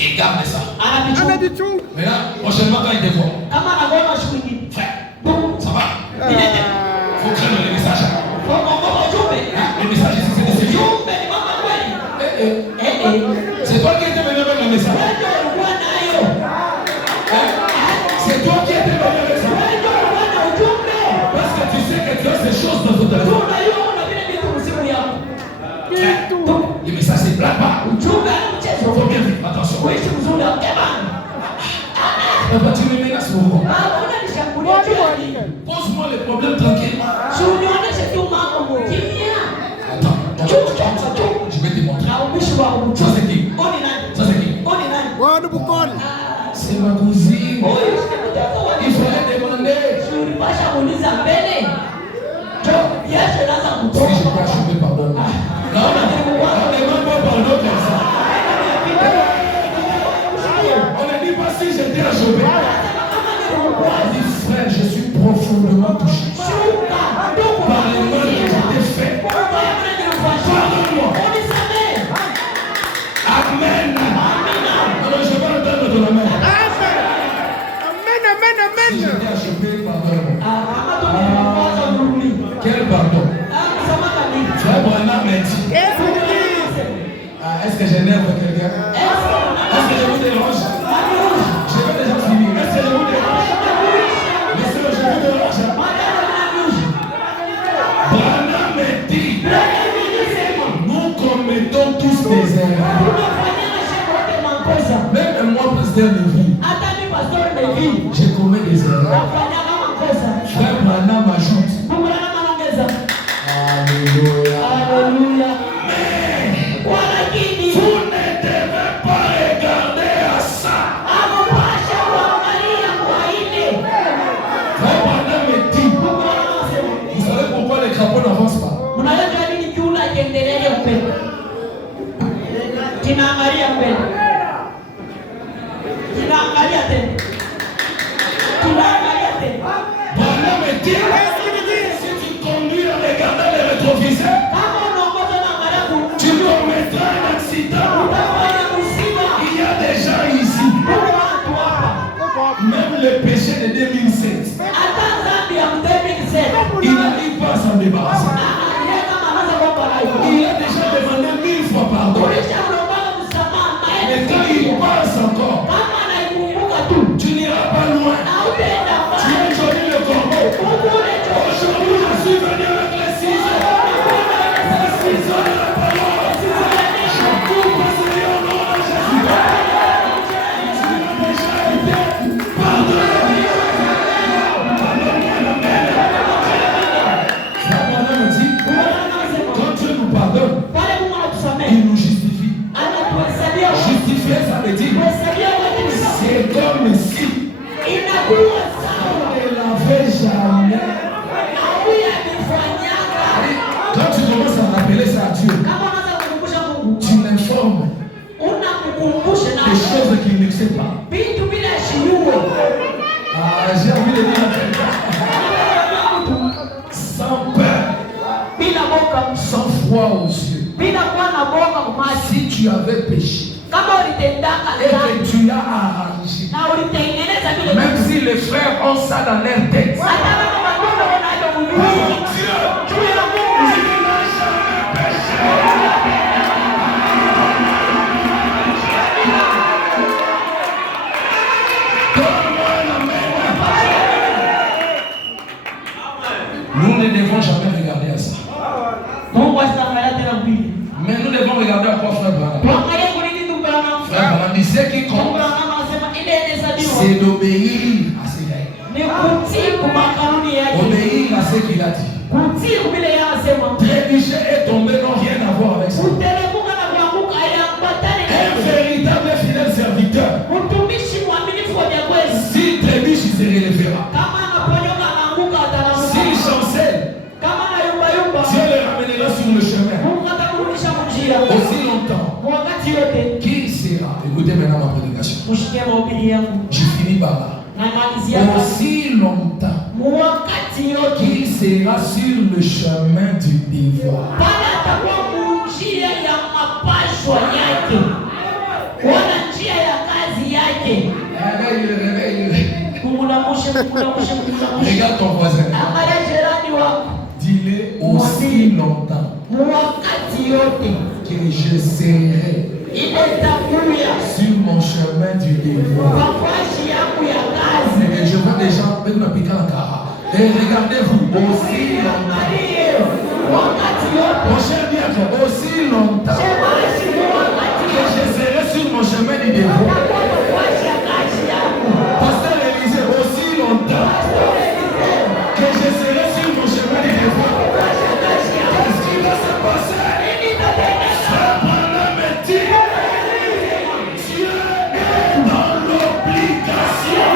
Et garde ça. Maintenant, prochainement quand il te voit, frère, ça va? Faut craindre les messages. Le message ici, c'est de séduire. C'est toi qui étais venu avec le message. C'est toi qui étais venu avec ça. Parce que tu sais que tu as ces choses dans ton téléphone. Le message c'est blague pas. Faut bien vivre, attention. Tu me menaces beaucoup. Pose-moi les problèmes tranquillement. Attends, je vais te montrer. Ça c'est qui? Ça c'est qui? C'est ma cousine. Il fallait demander. Si je peux achever, pardon. Non, on ne demande pas pardon comme ça. On ne dit pas si j'étais achevé. On dit frère, je suis profondément touché par les mal que j'ai fait. Pardonne-moi. Amen. Alors je vais entendre ton amen. Si j'étais achevé, pardonne-moi. Quel pardon? Frère Branham m'a dit. Est-ce que j'énerve quelqu'un? Est-ce que je vous dérange? Je vais déjà finir. Est-ce que je vous dérange? Laissez-moi, je vous dérange. Branham m'a dit. Nous commettons tous des erreurs. Même moi, pasteur de vie, je commets des erreurs. Frère Branham ajoute. Alléluia. Mais vous ne devez pas regarder à ça. Frère Branham me dit. Vous savez pourquoi les crapauds n'avancent pas? Branham me dit. Si tu conduis en regardant les rétroviseurs, tu commettras un accident. Il y a des gens ici. Même le péché de 2007. s'en débarrasser. Il a déjà demandé 1000 fois pardon. Mais quand il passe encore, tu n'iras pas loin. Tu as joli le corbeau. Aujourd'hui, je suis venu avec les ciseaux. Les ciseaux de la parole. Je coupe ce lion au nom de Jésus. Tu as déjà été pardonné. La parole me dit, quand Dieu nous pardonne, il nous justifie. Justifier, ça veut dire, c'est comme si on ne l'avait jamais. Quand tu commences à rappeler ça à Dieu, tu l'informes des choses qu'il ne sait pas. Ah, j'ai envie de dire sans peur, sans foi aux yeux. Si tu avais péché et que tu as arrangé, même si les frères ont ça dans leur tête, pour Dieu, tu n'as jamais péché. Donne-moi la main. Nous ne devons jamais regarder à ça. Mais nous devons regarder à quoi frère Branham. Frère Branham dit ce qui compte, c'est d'obéir à ses règles. Obéir à ce qu'il a dit. Trébucher et tomber n'ont rien à voir avec ça. Un véritable fidèle serviteur, s'il trébuche, il se relèvera. S'il chancelle, Dieu le ramènera sur le chemin. Aussi longtemps. Qui sera, écoutez maintenant ma prédication. Je finis par là. Aussi longtemps qu'il sera sur le chemin du devoir. Regarde ton voisin. Dis-le aussi longtemps que je serai sur mon chemin du devoir. Et je vois des gens avec ma piquant la cara. Et regardez-vous, aussi longtemps. Mon cher diable, aussi longtemps que je serai sur mon chemin du devoir. Pasteur Élisée, aussi longtemps que je serai sur mon chemin du devoir. Qu'est-ce qui va se passer? Frère Branham me dit, Dieu est dans l'obligation.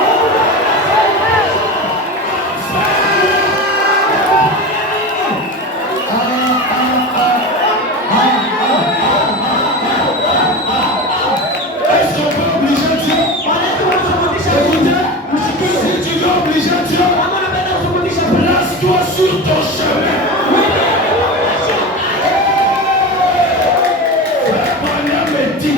Est-ce qu'on peut obliger Dieu? Écoutez, si tu veux obliger Dieu, place-toi sur ton chemin. Frère Branham me dit,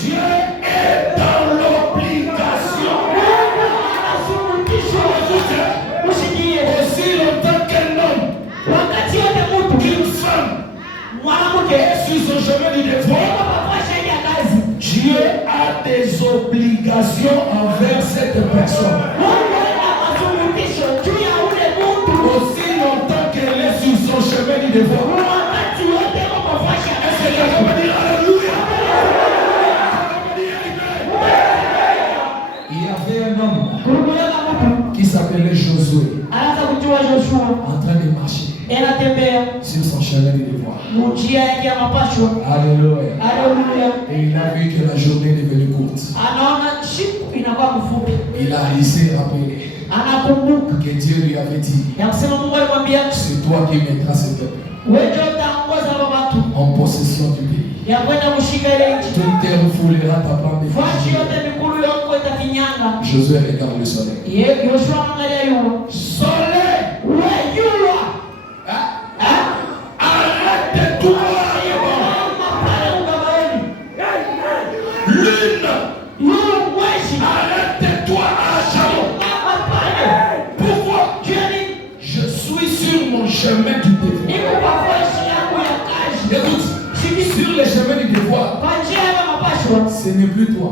Dieu est dans l'obligation. Aussi longtemps qu'un homme, qu'une femme est sur son chemin du devoir, Dieu a des obligations envers cette personne. Aussi longtemps qu'elle est sur son chemin du devoir. Est-ce que quelqu'un peut dire Alléluia? Il y avait un homme qui s'appelait Josué, en train de marcher sur son chemin du devoir. Alléluia. Et il a vu que la journée est devenue courte. Il a réussi à rappeler que Dieu lui avait dit, c'est toi qui mettras ce peuple en possession du pays. Toute terre foulera ta plante de figuier. Josué regarde le soleil. Soleil! Arrête-toi! Lune! Arrête-toi à jamais! Pourquoi? Je suis sur chemin du devoir. Écoute, sur le chemin du devoir, ce n'est plus toi.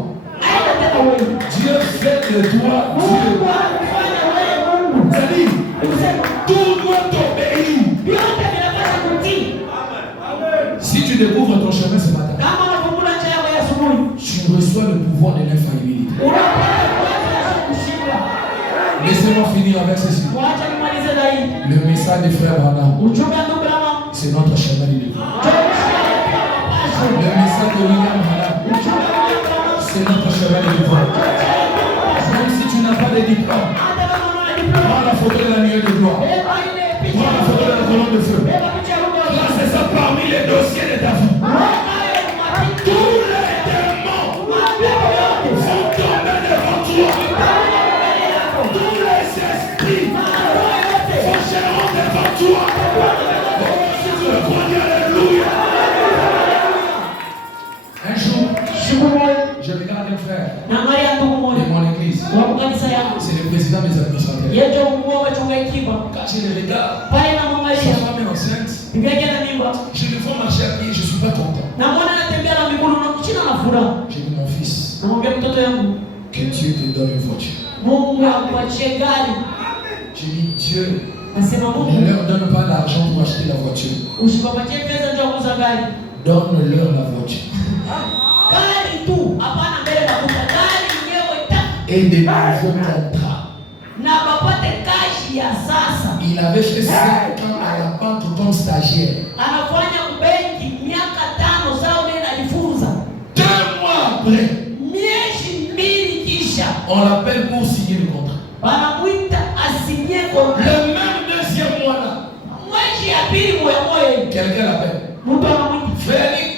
Dieu fait de toi Dieu. C'est-à-dire, tout doit t'obéir. Si tu découvres ton chemin ce matin, tu reçois le pouvoir de l'infaillibilité. Laissez-moi finir avec ceci. Le message des frères Branham, c'est notre chemin du devoir. Le message de William Branham, c'est notre chemin du devoir. Même si tu n'as pas de diplôme, prends la photo de la nuée de gloire. Prends la photo de la colonne de feu. Là, c'est ça parmi les dossiers de ta vie. Tous les démons vont tomber devant toi. Tous les esprits faucheront devant toi. Si tu le crois, dis alléluia. Un jour, je regarde un frère de mon église. C'est le président des administrateurs. Quand je le regarde, sa femme est enceinte. Je le vois marcher à pied, je ne suis pas content. J'ai dit, mon fils, que Dieu te donne une voiture. J'ai dit, Dieu ne leur donne pas l'argent pour acheter la voiture. Donne-leur la voiture. Et des nouveaux contrats. Il avait fait 5 ans à la banque comme stagiaire. 2 mois après, on l'appelle pour signer le contrat. Le même deuxième mois là, quelqu'un l'appelle. Félix,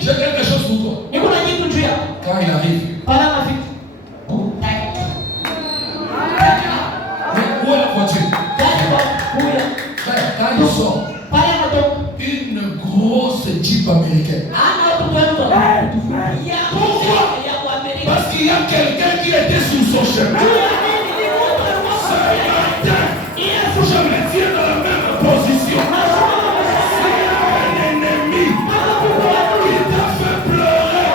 j'ai quelque chose pour toi. Quand il arrive, mais où est la voiture? Frère, quand il sort, une grosse Jeep américaine. Pourquoi? Parce qu'il y a quelqu'un qui était sur son chemin. Ce matin, je me tiens dans la même position. S'il y a un ennemi qui t'a fait pleurer,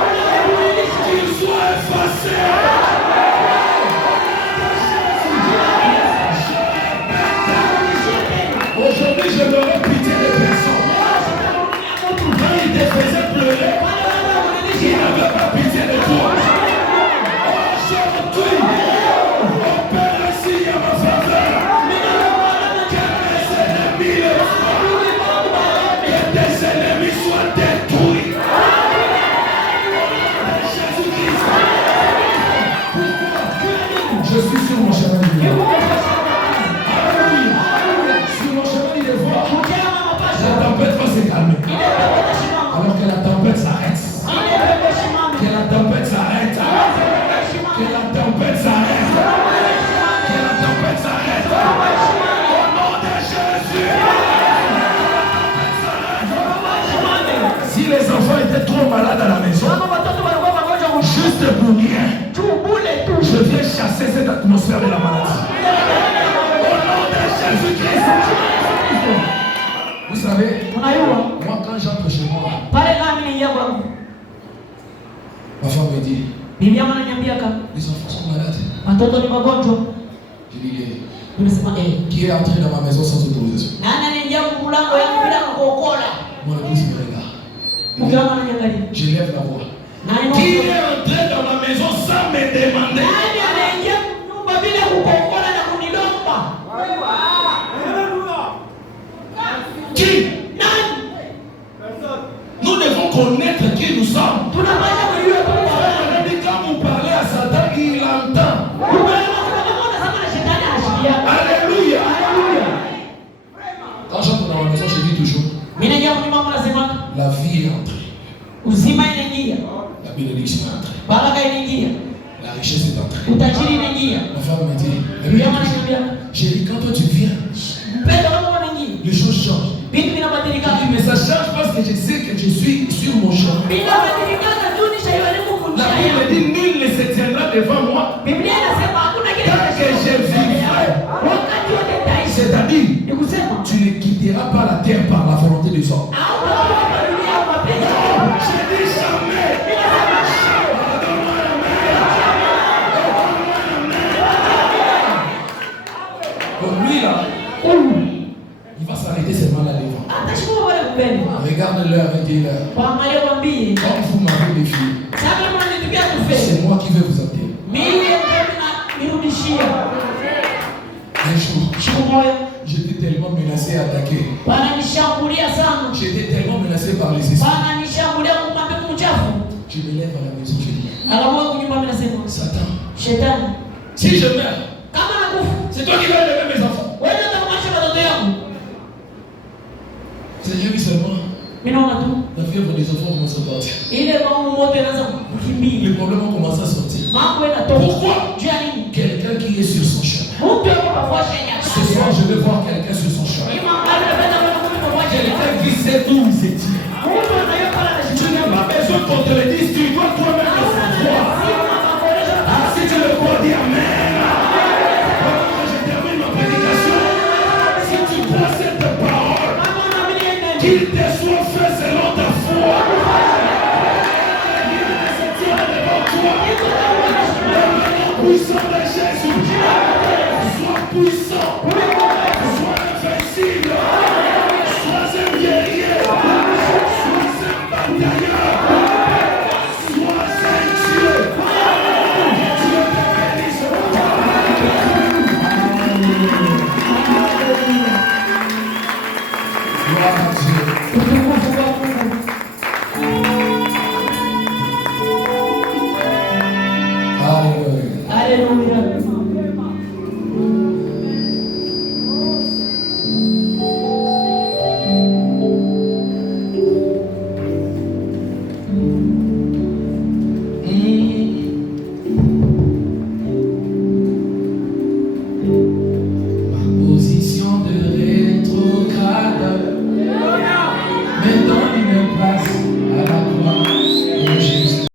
qu'il soit effacé. Aujourd'hui, je n'aurai pitié des personnes. Quand il te faisait pleurer, il n'avait pas pitié de toi. Aujourd'hui, opère ainsi à ma faveur. Que mes ennemis le fassent. Que tes ennemis soient détruits. Jésus-Christ. Pourquoi? Je suis sur mon chemin du devoir. Sur mon chemin du devoir. La tempête va se calmer. Alors que la tempête s'arrête. Que la tempête s'arrête. Que la tempête s'arrête. Que la tempête s'arrête. Au nom de Jésus. Si les enfants étaient trop malades à la maison, juste pour rien, je viens chasser cette atmosphère de la maladie. Au nom de Jésus-Christ. Vous savez, moi quand j'entre chez moi, ma femme me dit, les enfants sont malades. Je dis, qui est entré dans ma maison sans autorisation? Mon épouse me regarde. Je lève la voix. Qui est entré dans ma maison sans me demander? Qui? Nous devons connaître qui nous sommes. Quand vous parlez à Satan, il entend. Alléluia. Quand j'entre dans ma maison, je dis toujours, la vie est entrée. La bénédiction est entrée. La richesse est entrée. Ma femme me dit, j'ai dit, quand toi tu viens, les choses changent. Mais ça change parce que je sais que je suis sur mon chemin. La Bible dit, nul ne se tiendra devant moi tant que je vivrai. C'est-à-dire, tu ne ans. J'ai dit jamais. Donne-moi la main. Donc lui là, il va s'arrêter seulement là devant. Regarde l'heure et dis-leur. Comme vous m'avez défié, c'est moi qui vais vous appeler. Un jour, j'étais tellement menacé et attaqué. J'étais tellement menacé par les esprits. Je me lève à la maison, je dis Satan, si je meurs, c'est toi qui vas lever mes enfants. Seigneur, oui seulement. La fièvre des enfants commence à partir. Les problèmes ont commencé à sortir. Pourquoi? Quelqu'un qui est sur son chemin. Ce soir, je vais voir quelqu'un sur son chemin. Quelqu'un qui sait d'où il se tire. Tu n'as pas besoin qu'on te le dise, tu dois toi-même le savoir. Ah, si tu le crois, dis Amen. Quand je termine ma prédication, si tu crois cette parole, qu'il te soit